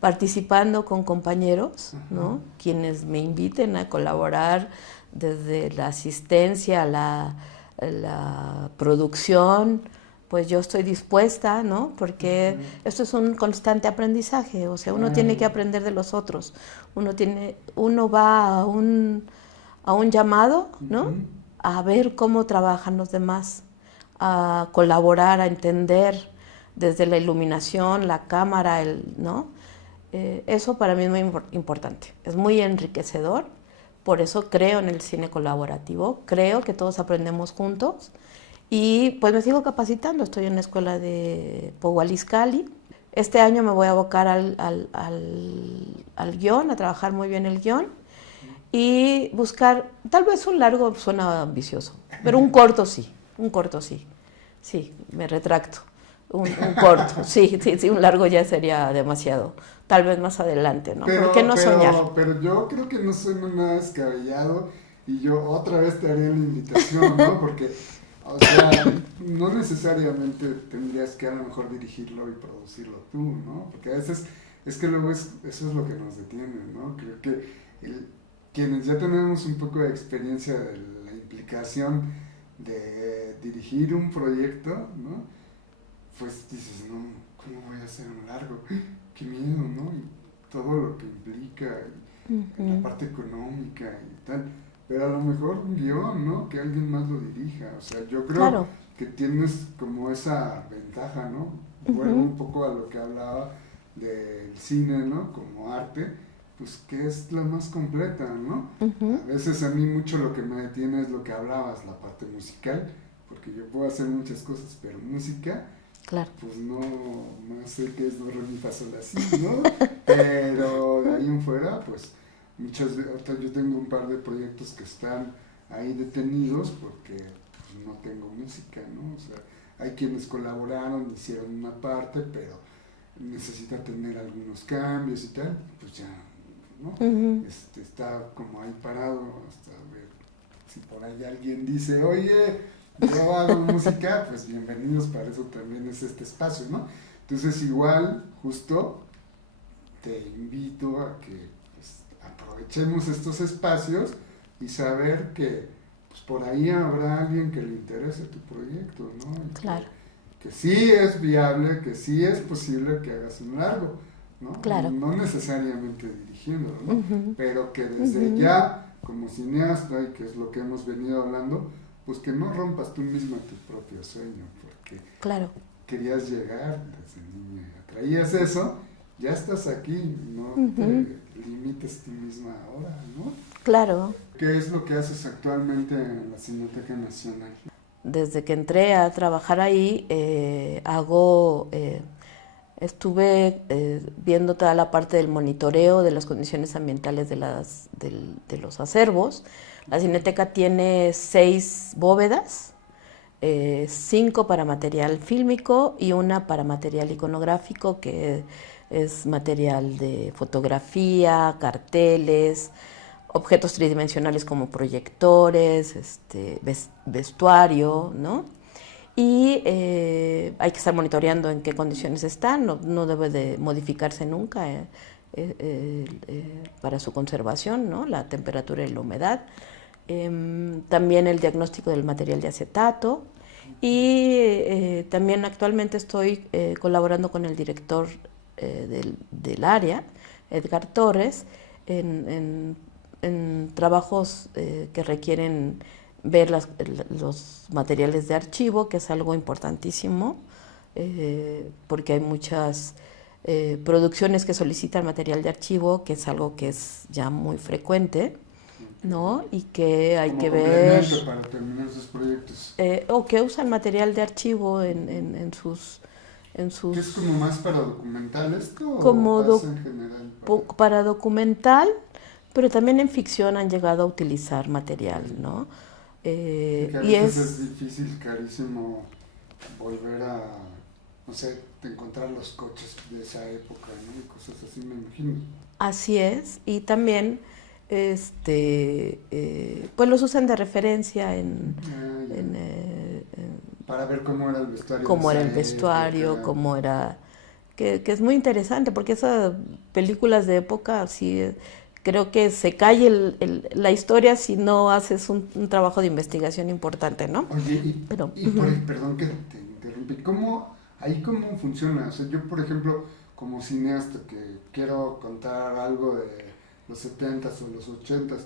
participando con compañeros, ¿no? Quienes me inviten a colaborar desde la asistencia, la producción, pues yo estoy dispuesta, ¿no? Porque esto es un constante aprendizaje, o sea, uno tiene que aprender de los otros, uno va a un llamado, ¿no? A ver cómo trabajan los demás, a colaborar, a entender desde la iluminación, la cámara, ¿no? Eso para mí es muy importante, es muy enriquecedor, por eso creo en el cine colaborativo, creo que todos aprendemos juntos y pues me sigo capacitando, estoy en la escuela de Powaliscali. Este año me voy a abocar al guión, a trabajar muy bien el guión y buscar, tal vez un largo suena ambicioso, pero un corto sí, sí, me retracto. Un corto, sí, un largo ya sería demasiado. Tal vez más adelante, ¿no? ¿Por qué no soñar? Pero yo creo que no suena nada descabellado y yo otra vez te haría la invitación, ¿no? Porque, o sea, no necesariamente tendrías que a lo mejor dirigirlo y producirlo tú, ¿no? Porque a veces es que luego eso es lo que nos detiene, ¿no? Creo que quienes ya tenemos un poco de experiencia de la implicación de dirigir un proyecto, ¿no? Pues dices, no, ¿cómo voy a hacer un largo? Qué miedo, ¿no? Y todo lo que implica, y la parte económica y tal. Pero a lo mejor un guión, ¿no? Que alguien más lo dirija. O sea, yo creo que tienes como esa ventaja, ¿no? Vuelvo un poco a lo que hablaba del cine, ¿no? Como arte, pues que es la más completa, ¿no? A veces a mí mucho lo que me detiene es lo que hablabas, la parte musical, porque yo puedo hacer muchas cosas, pero música... Claro. Pues no sé qué es do, re, mi, fa, sol, la, si, ¿no? Pero de ahí en fuera, pues muchas veces, yo tengo un par de proyectos que están ahí detenidos porque pues, no tengo música, ¿no? O sea, hay quienes colaboraron, hicieron una parte, pero necesita tener algunos cambios y tal, pues ya, ¿no? Está como ahí parado hasta ver si por ahí alguien dice, oye, yo hago música, pues bienvenidos, para eso también es este espacio, ¿no? Entonces igual, justo, te invito a que pues, aprovechemos estos espacios y saber que pues, por ahí habrá alguien que le interese tu proyecto, ¿no? Y claro. Que sí es viable, que sí es posible que hagas un largo, ¿no? Claro. No necesariamente dirigiéndolo, ¿no? Pero que desde ya, como cineasta, y que es lo que hemos venido hablando, pues que no rompas tú misma tu propio sueño, porque querías llegar desde niña, traías eso, ya estás aquí, no te limites tú misma ahora, ¿no? Claro. ¿Qué es lo que haces actualmente en la Cineteca Nacional? Desde que entré a trabajar ahí, estuve viendo toda la parte del monitoreo de las condiciones ambientales de los acervos. La Cineteca tiene 6 bóvedas, 5 para material fílmico y una para material iconográfico, que es material de fotografía, carteles, objetos tridimensionales como proyectores, vestuario, ¿no? y hay que estar monitoreando en qué condiciones están, no debe de modificarse nunca para su conservación, ¿no? La temperatura y la humedad. También el diagnóstico del material de acetato y también actualmente estoy colaborando con el director del área, Edgar Torres, en trabajos que requieren ver los materiales de archivo, que es algo importantísimo, porque hay muchas producciones que solicitan material de archivo, que es algo que es ya muy frecuente, ¿no? Y que hay como que ver, para terminar sus proyectos. o que usan material de archivo en sus... ¿Qué es como más para documental esto como o pasa en general? para documental, pero también en ficción han llegado a utilizar material, ¿no? Que a Y veces es difícil, carísimo, volver a, no sé, encontrar los coches de esa época, ¿no? Y cosas así, me imagino. así es, y también pues los usan de referencia para ver cómo era el vestuario cómo de era esa el vestuario, época. cómo era, que es muy interesante, porque esas películas de época, sí, creo que se cae la historia si no haces un trabajo de investigación importante, ¿no? Oye, Pero, perdón que te interrumpí, ¿cómo funciona? O sea, yo, por ejemplo, como cineasta que quiero contar algo de los 70s o los 80s,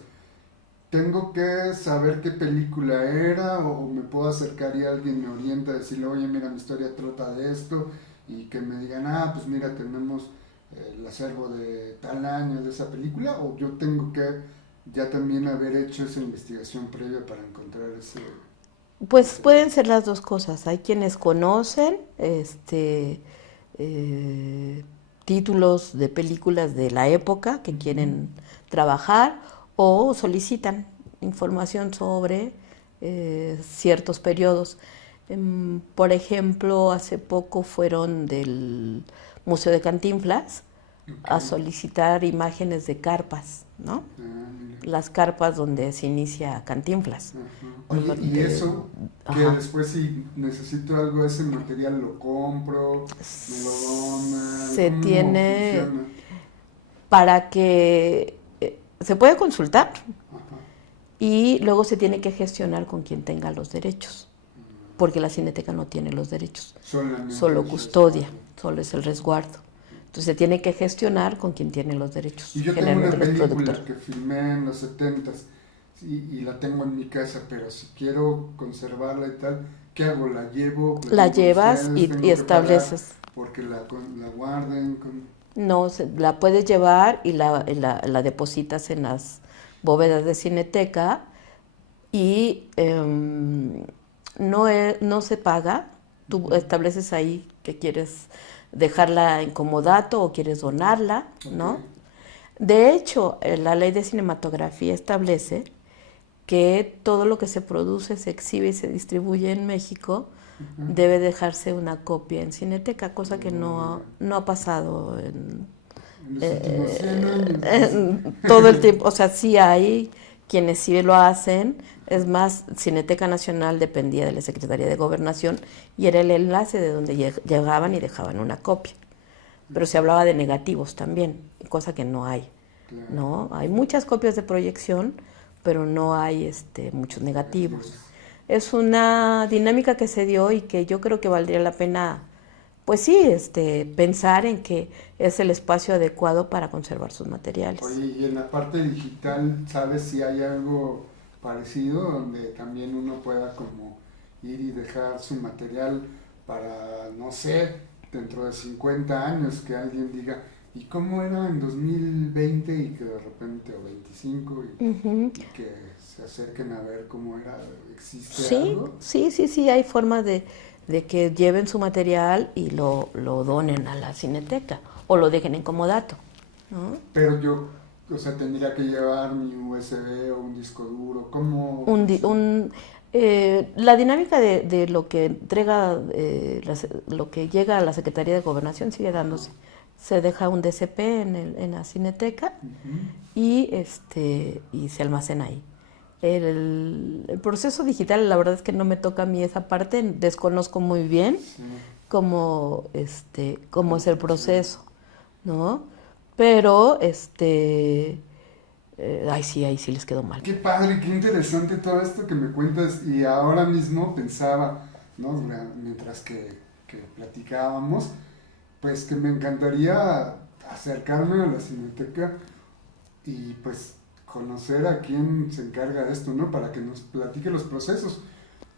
¿tengo que saber qué película era o me puedo acercar y alguien me orienta a decirle, oye, mira, mi historia trata de esto? Y que me digan, pues mira, tenemos el acervo de tal año de esa película, o yo tengo que ya también haber hecho esa investigación previa para encontrar ese... pues pueden ser las dos cosas. Hay quienes conocen títulos de películas de la época que quieren trabajar o solicitan información sobre ciertos periodos. Por ejemplo, hace poco fueron del Museo de Cantinflas a solicitar imágenes de carpas, ¿no? Las carpas donde se inicia Cantinflas. Oye, ¿y eso que Ajá. después si necesito algo de ese material lo compro, me lo donan, Se cómo tiene funciona? para que se puede consultar Ajá. y luego se tiene que gestionar con quien tenga los derechos, porque la Cineteca no tiene los derechos, Solamente solo es custodia, resguardo. solo es el resguardo. Entonces se tiene que gestionar con quien tiene los derechos, Y yo tengo una generalmente los película productores. que filmé en los 70s y la tengo en mi casa, pero si quiero conservarla y tal, ¿qué hago? ¿La llevo? La ¿Platico con llevas ustedes? y ¿Tengo que pagar estableces. porque la guarden? No, la puedes llevar y la depositas en las bóvedas de Cineteca y no se paga. Tú estableces ahí que quieres dejarla en comodato o quieres donarla, ¿no? Ok. De hecho, la ley de cinematografía establece que todo lo que se produce, se exhibe y se distribuye en México debe dejarse una copia en Cineteca, cosa que no ha pasado En los últimos 100 años. en todo el tiempo. O sea, sí hay quienes sí lo hacen. Es más, Cineteca Nacional dependía de la Secretaría de Gobernación y era el enlace de donde llegaban y dejaban una copia. Pero se hablaba de negativos también, cosa que no hay. Claro. ¿No? Hay muchas copias de proyección, pero no hay muchos negativos. Es una dinámica que se dio y que yo creo que valdría la pena, pues sí, pensar en que es el espacio adecuado para conservar sus materiales. Oye, y en la parte digital, ¿sabes si hay algo parecido donde también uno pueda como ir y dejar su material para, no sé, dentro de 50 años que alguien diga, ¿y cómo era en 2020? Y que de repente, o 25, y que se acerquen a ver cómo era, ¿existe Sí, algo? sí, hay forma de que lleven su material y lo donen a la Cineteca o lo dejen en comodato, ¿no? Pero yo, o sea, tendría que llevar mi USB o un disco duro, ¿cómo funciona? La dinámica de lo que entrega, lo que llega a la Secretaría de Gobernación sigue dándose. Se deja un DCP en la Cineteca y se almacena ahí. el proceso digital, la verdad es que no me toca a mí esa parte, desconozco muy bien Sí, cómo cómo es el funciona. proceso, ¿no? Pero, ahí sí les quedó mal. Qué padre, qué interesante todo esto que me cuentas y ahora mismo pensaba, ¿no? Mientras que platicábamos, pues que me encantaría acercarme a la Cineteca y pues conocer a quién se encarga de esto, ¿no? Para que nos platique los procesos,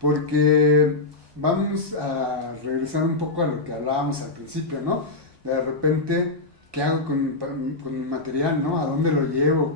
porque vamos a regresar un poco a lo que hablábamos al principio, ¿no? De repente, ¿qué hago con mi material, ¿no? ¿A dónde lo llevo?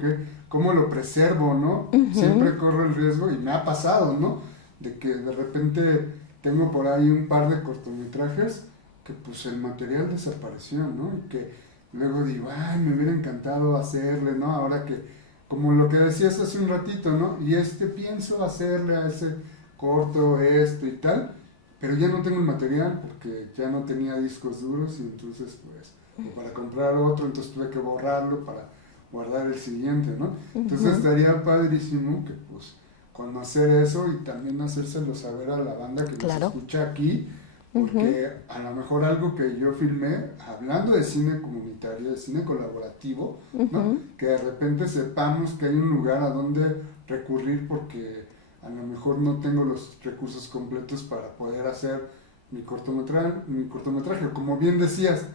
¿Cómo lo preservo, ¿no? Ujú, Siempre corro el riesgo y me ha pasado, ¿no? De que de repente tengo por ahí un par de cortometrajes que pues el material desapareció, ¿no? Y que luego digo, ay, me hubiera encantado hacerle, ¿no? Ahora que, como lo que decías hace un ratito, ¿no? Y pienso hacerle a ese corto esto y tal, pero ya no tengo el material porque ya no tenía discos duros y entonces pues, o para comprar otro, entonces tuve que borrarlo para guardar el siguiente, ¿no? Entonces ujú, estaría padrísimo que pues conocer eso y también hacérselo saber a la banda que nos claro. escucha aquí, Ujú, porque a lo mejor algo que yo filmé, hablando de cine comunitario, de cine colaborativo, ¿no? ujú, Que de repente sepamos que hay un lugar a donde recurrir porque a lo mejor no tengo los recursos completos para poder hacer mi cortometraje, o como bien decías,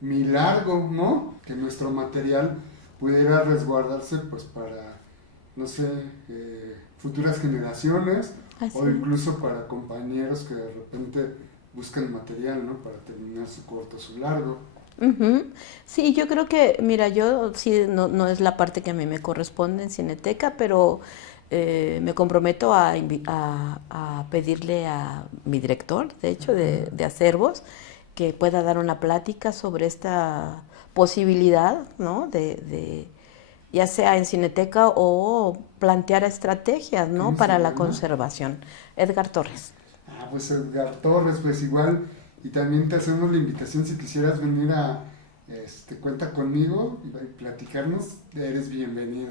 mi largo, ¿no? Que nuestro material pudiera resguardarse pues para, no sé, futuras generaciones o así es. incluso para compañeros que de repente buscan material, ¿no? Para terminar su corto, su largo. Ujú. Sí, yo creo que, mira, yo sí, no es la parte que a mí me corresponde en Cineteca, pero me comprometo a pedirle a mi director, de hecho, Ajá. de acervos, que pueda dar una plática sobre esta posibilidad, ¿no? Ya sea en Cineteca o plantear estrategias, ¿no? ¿Cómo se Para la llama? conservación. Edgar Torres. Ah, pues Edgar Torres, pues igual, y también te hacemos la invitación si quisieras venir a, cuenta conmigo y platicarnos, eres bienvenido.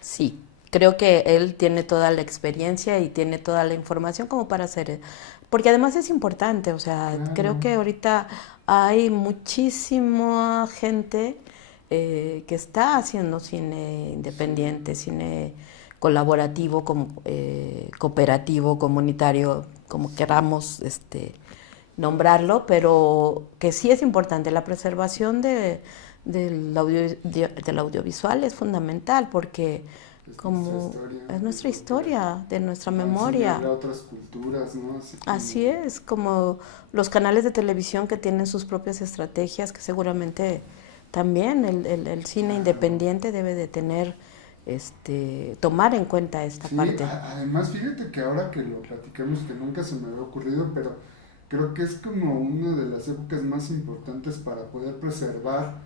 Sí, creo que él tiene toda la experiencia y tiene toda la información como para hacer, porque además es importante, o sea, creo Claro, que ahorita hay muchísima gente que está haciendo cine sí, independiente, cine colaborativo, como, cooperativo, comunitario, como queramos nombrarlo, pero que sí es importante. La preservación del audiovisual es fundamental porque es nuestra como historia, es es nuestra lo que historia, de nuestra va a enseñarle memoria. a otras culturas, ¿no? Así Así como, es, como los canales de televisión que tienen sus propias estrategias, que seguramente también el cine claro. independiente debe de tener, tomar en cuenta esta Sí, parte. además fíjate que ahora que lo platicamos, que nunca se me había ocurrido, pero creo que es como una de las épocas más importantes para poder preservar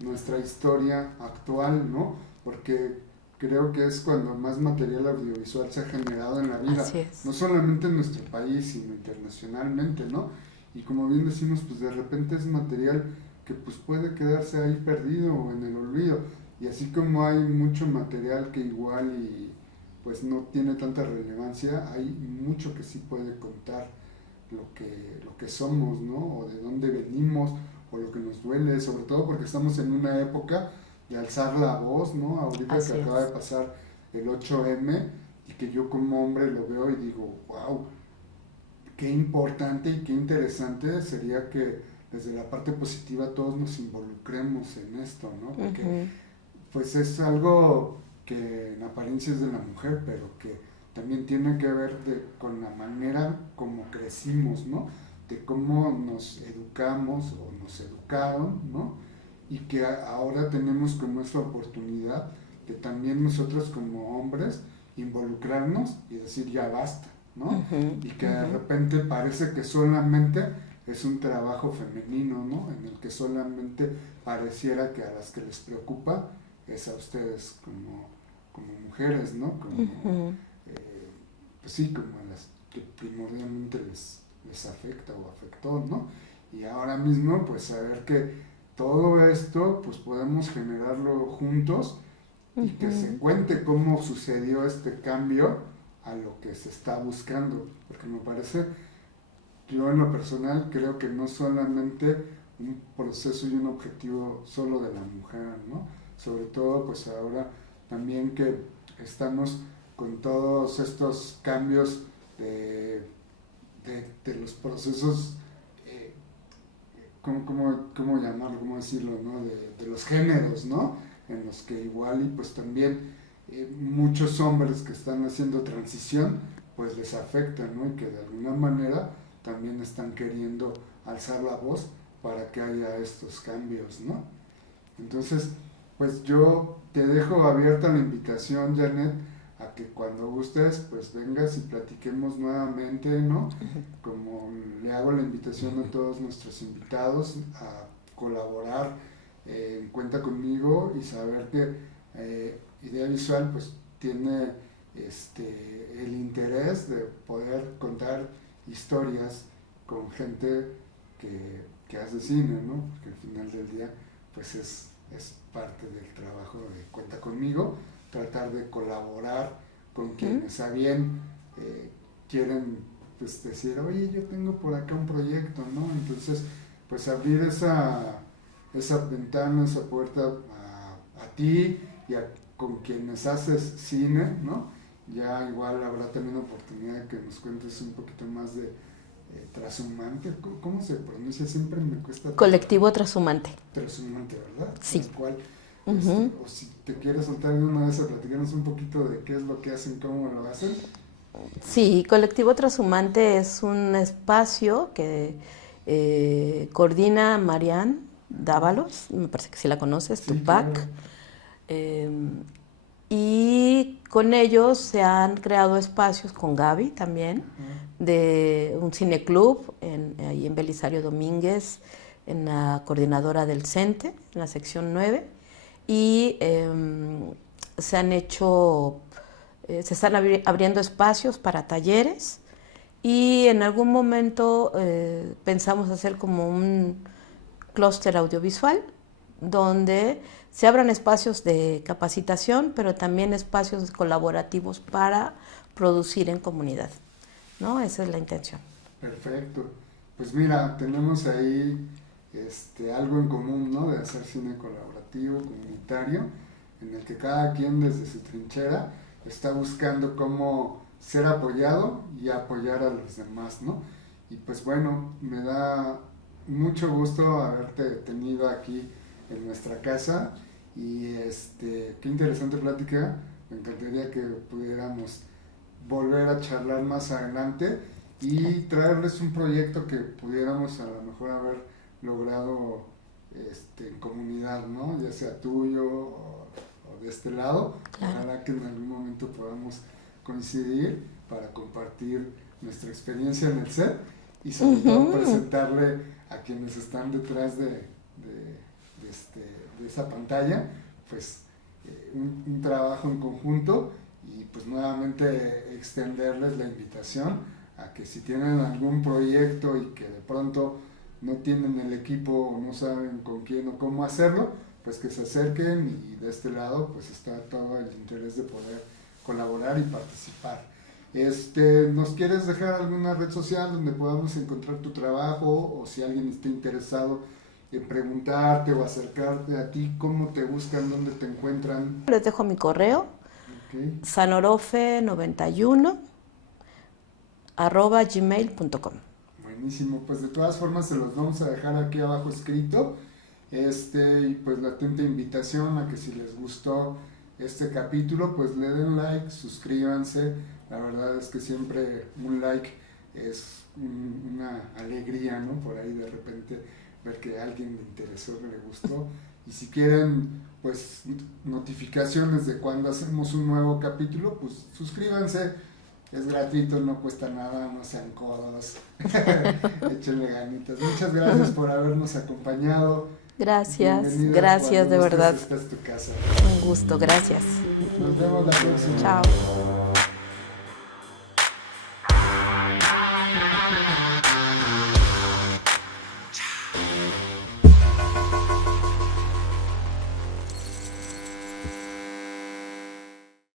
nuestra historia actual, ¿no? Porque creo que es cuando más material audiovisual se ha generado en la vida, Así no es. solamente en nuestro país, sino internacionalmente, ¿no? Y como bien decimos, pues de repente es material que pues puede quedarse ahí perdido o en el olvido. Y así como hay mucho material que igual y pues no tiene tanta relevancia, hay mucho que sí puede contar lo que somos, ¿no? O de dónde venimos, o lo que nos duele, sobre todo porque estamos en una época de alzar la voz, ¿no? Ahorita que Así acaba es. de pasar el 8M y que yo como hombre lo veo y digo, wow, qué importante y qué interesante sería que desde la parte positiva todos nos involucremos en esto, ¿no? Porque Ujú. pues es algo que en apariencia es de la mujer, pero que también tiene que ver con la manera como crecimos, ¿no? De cómo nos educamos o nos educaron, ¿no? Y que ahora tenemos como esta oportunidad de también nosotros como hombres involucrarnos y decir ya basta, ¿no? Ujú, Y que de ujú. repente parece que solamente es un trabajo femenino, ¿no? En el que solamente pareciera que a las que les preocupa es a ustedes como mujeres, ¿no? Como, Ujú. pues sí, como a las que primordialmente les afecta o afectó, ¿no? Y ahora mismo, pues saber que todo esto, pues podemos generarlo juntos y que se cuente cómo sucedió este cambio a lo que se está buscando, porque me parece, yo en lo personal creo que no solamente un proceso y un objetivo solo de la mujer, ¿no? Sobre todo pues ahora también que estamos con todos estos cambios de los procesos, ¿cómo llamarlo, cómo decirlo, ¿no? De los géneros, ¿no? En los que igual y pues también muchos hombres que están haciendo transición pues les afecta, ¿no? Y que de alguna manera también están queriendo alzar la voz para que haya estos cambios, ¿no? Entonces, pues yo te dejo abierta la invitación, Janet, a que cuando gustes, pues vengas y platiquemos nuevamente, ¿no? Como le hago la invitación a todos nuestros invitados a colaborar en Cuenta Conmigo y saber que Idea Visual pues tiene el interés de poder contar historias con gente que hace cine, ¿no? Porque al final del día pues es parte del trabajo de Cuenta Conmigo, tratar de colaborar con quienes a bien quieren pues decir, oye, yo tengo por acá un proyecto, ¿no? Entonces, pues abrir esa ventana, esa puerta a ti y con quienes haces cine, ¿no? Ya igual habrá también oportunidad de que nos cuentes un poquito más de Trashumante. ¿Cómo se pronuncia? Siempre me cuesta. Colectivo Trashumante. Trashumante, ¿verdad? Sí. Tal cual. O si te quieres soltar de una vez a platicarnos un poquito de qué es lo que hacen, cómo lo hacen. Sí, Colectivo Trashumante es un espacio que coordina Marian Dávalos, me parece que sí la conoces, Sí, Tupac. Claro. Y con ellos se han creado espacios, con Gaby también, de un cineclub ahí en Belisario Domínguez, en la coordinadora del CENTE, en la sección 9, y se han hecho, se están abriendo espacios para talleres, y en algún momento pensamos hacer como un clúster audiovisual, donde se abran espacios de capacitación, pero también espacios colaborativos para producir en comunidad, ¿no? Esa es la intención. Perfecto. Pues mira, tenemos ahí algo en común, ¿no? De hacer cine colaborativo, comunitario, en el que cada quien desde su trinchera está buscando cómo ser apoyado y apoyar a los demás, ¿no? Y pues bueno, me da mucho gusto haberte tenido aquí en nuestra casa y qué interesante plática. Me encantaría que pudiéramos volver a charlar más adelante y traerles un proyecto que pudiéramos a lo mejor haber logrado en comunidad, ¿no? Ya sea tuyo o de este lado. Claro. Ojalá que en algún momento podamos coincidir para compartir nuestra experiencia en el set y sobre todo presentarle a quienes están detrás de esa pantalla, pues un trabajo en conjunto y pues nuevamente extenderles la invitación a que si tienen algún proyecto y que de pronto no tienen el equipo o no saben con quién o cómo hacerlo, pues que se acerquen y de este lado pues está todo el interés de poder colaborar y participar. ¿Nos quieres dejar alguna red social donde podamos encontrar tu trabajo o si alguien está interesado en preguntarte o acercarte a ti, cómo te buscan, dónde te encuentran? Les dejo mi correo, sanorofe91@gmail.com. Buenísimo, pues de todas formas se los vamos a dejar aquí abajo escrito, y pues la atenta invitación a que si les gustó este capítulo, pues le den like, suscríbanse. La verdad es que siempre un like es una alegría, ¿no? Por ahí de repente ver que a alguien le interesó, que le gustó. Y si quieren, pues, notificaciones de cuando hacemos un nuevo capítulo, pues suscríbanse. Es gratuito, no cuesta nada, no sean codos. Échenle ganitas. Muchas gracias por habernos acompañado. Gracias, Bienvenida, gracias de verdad. Esta es tu casa. Un gusto, gracias. Nos vemos la próxima. Chao.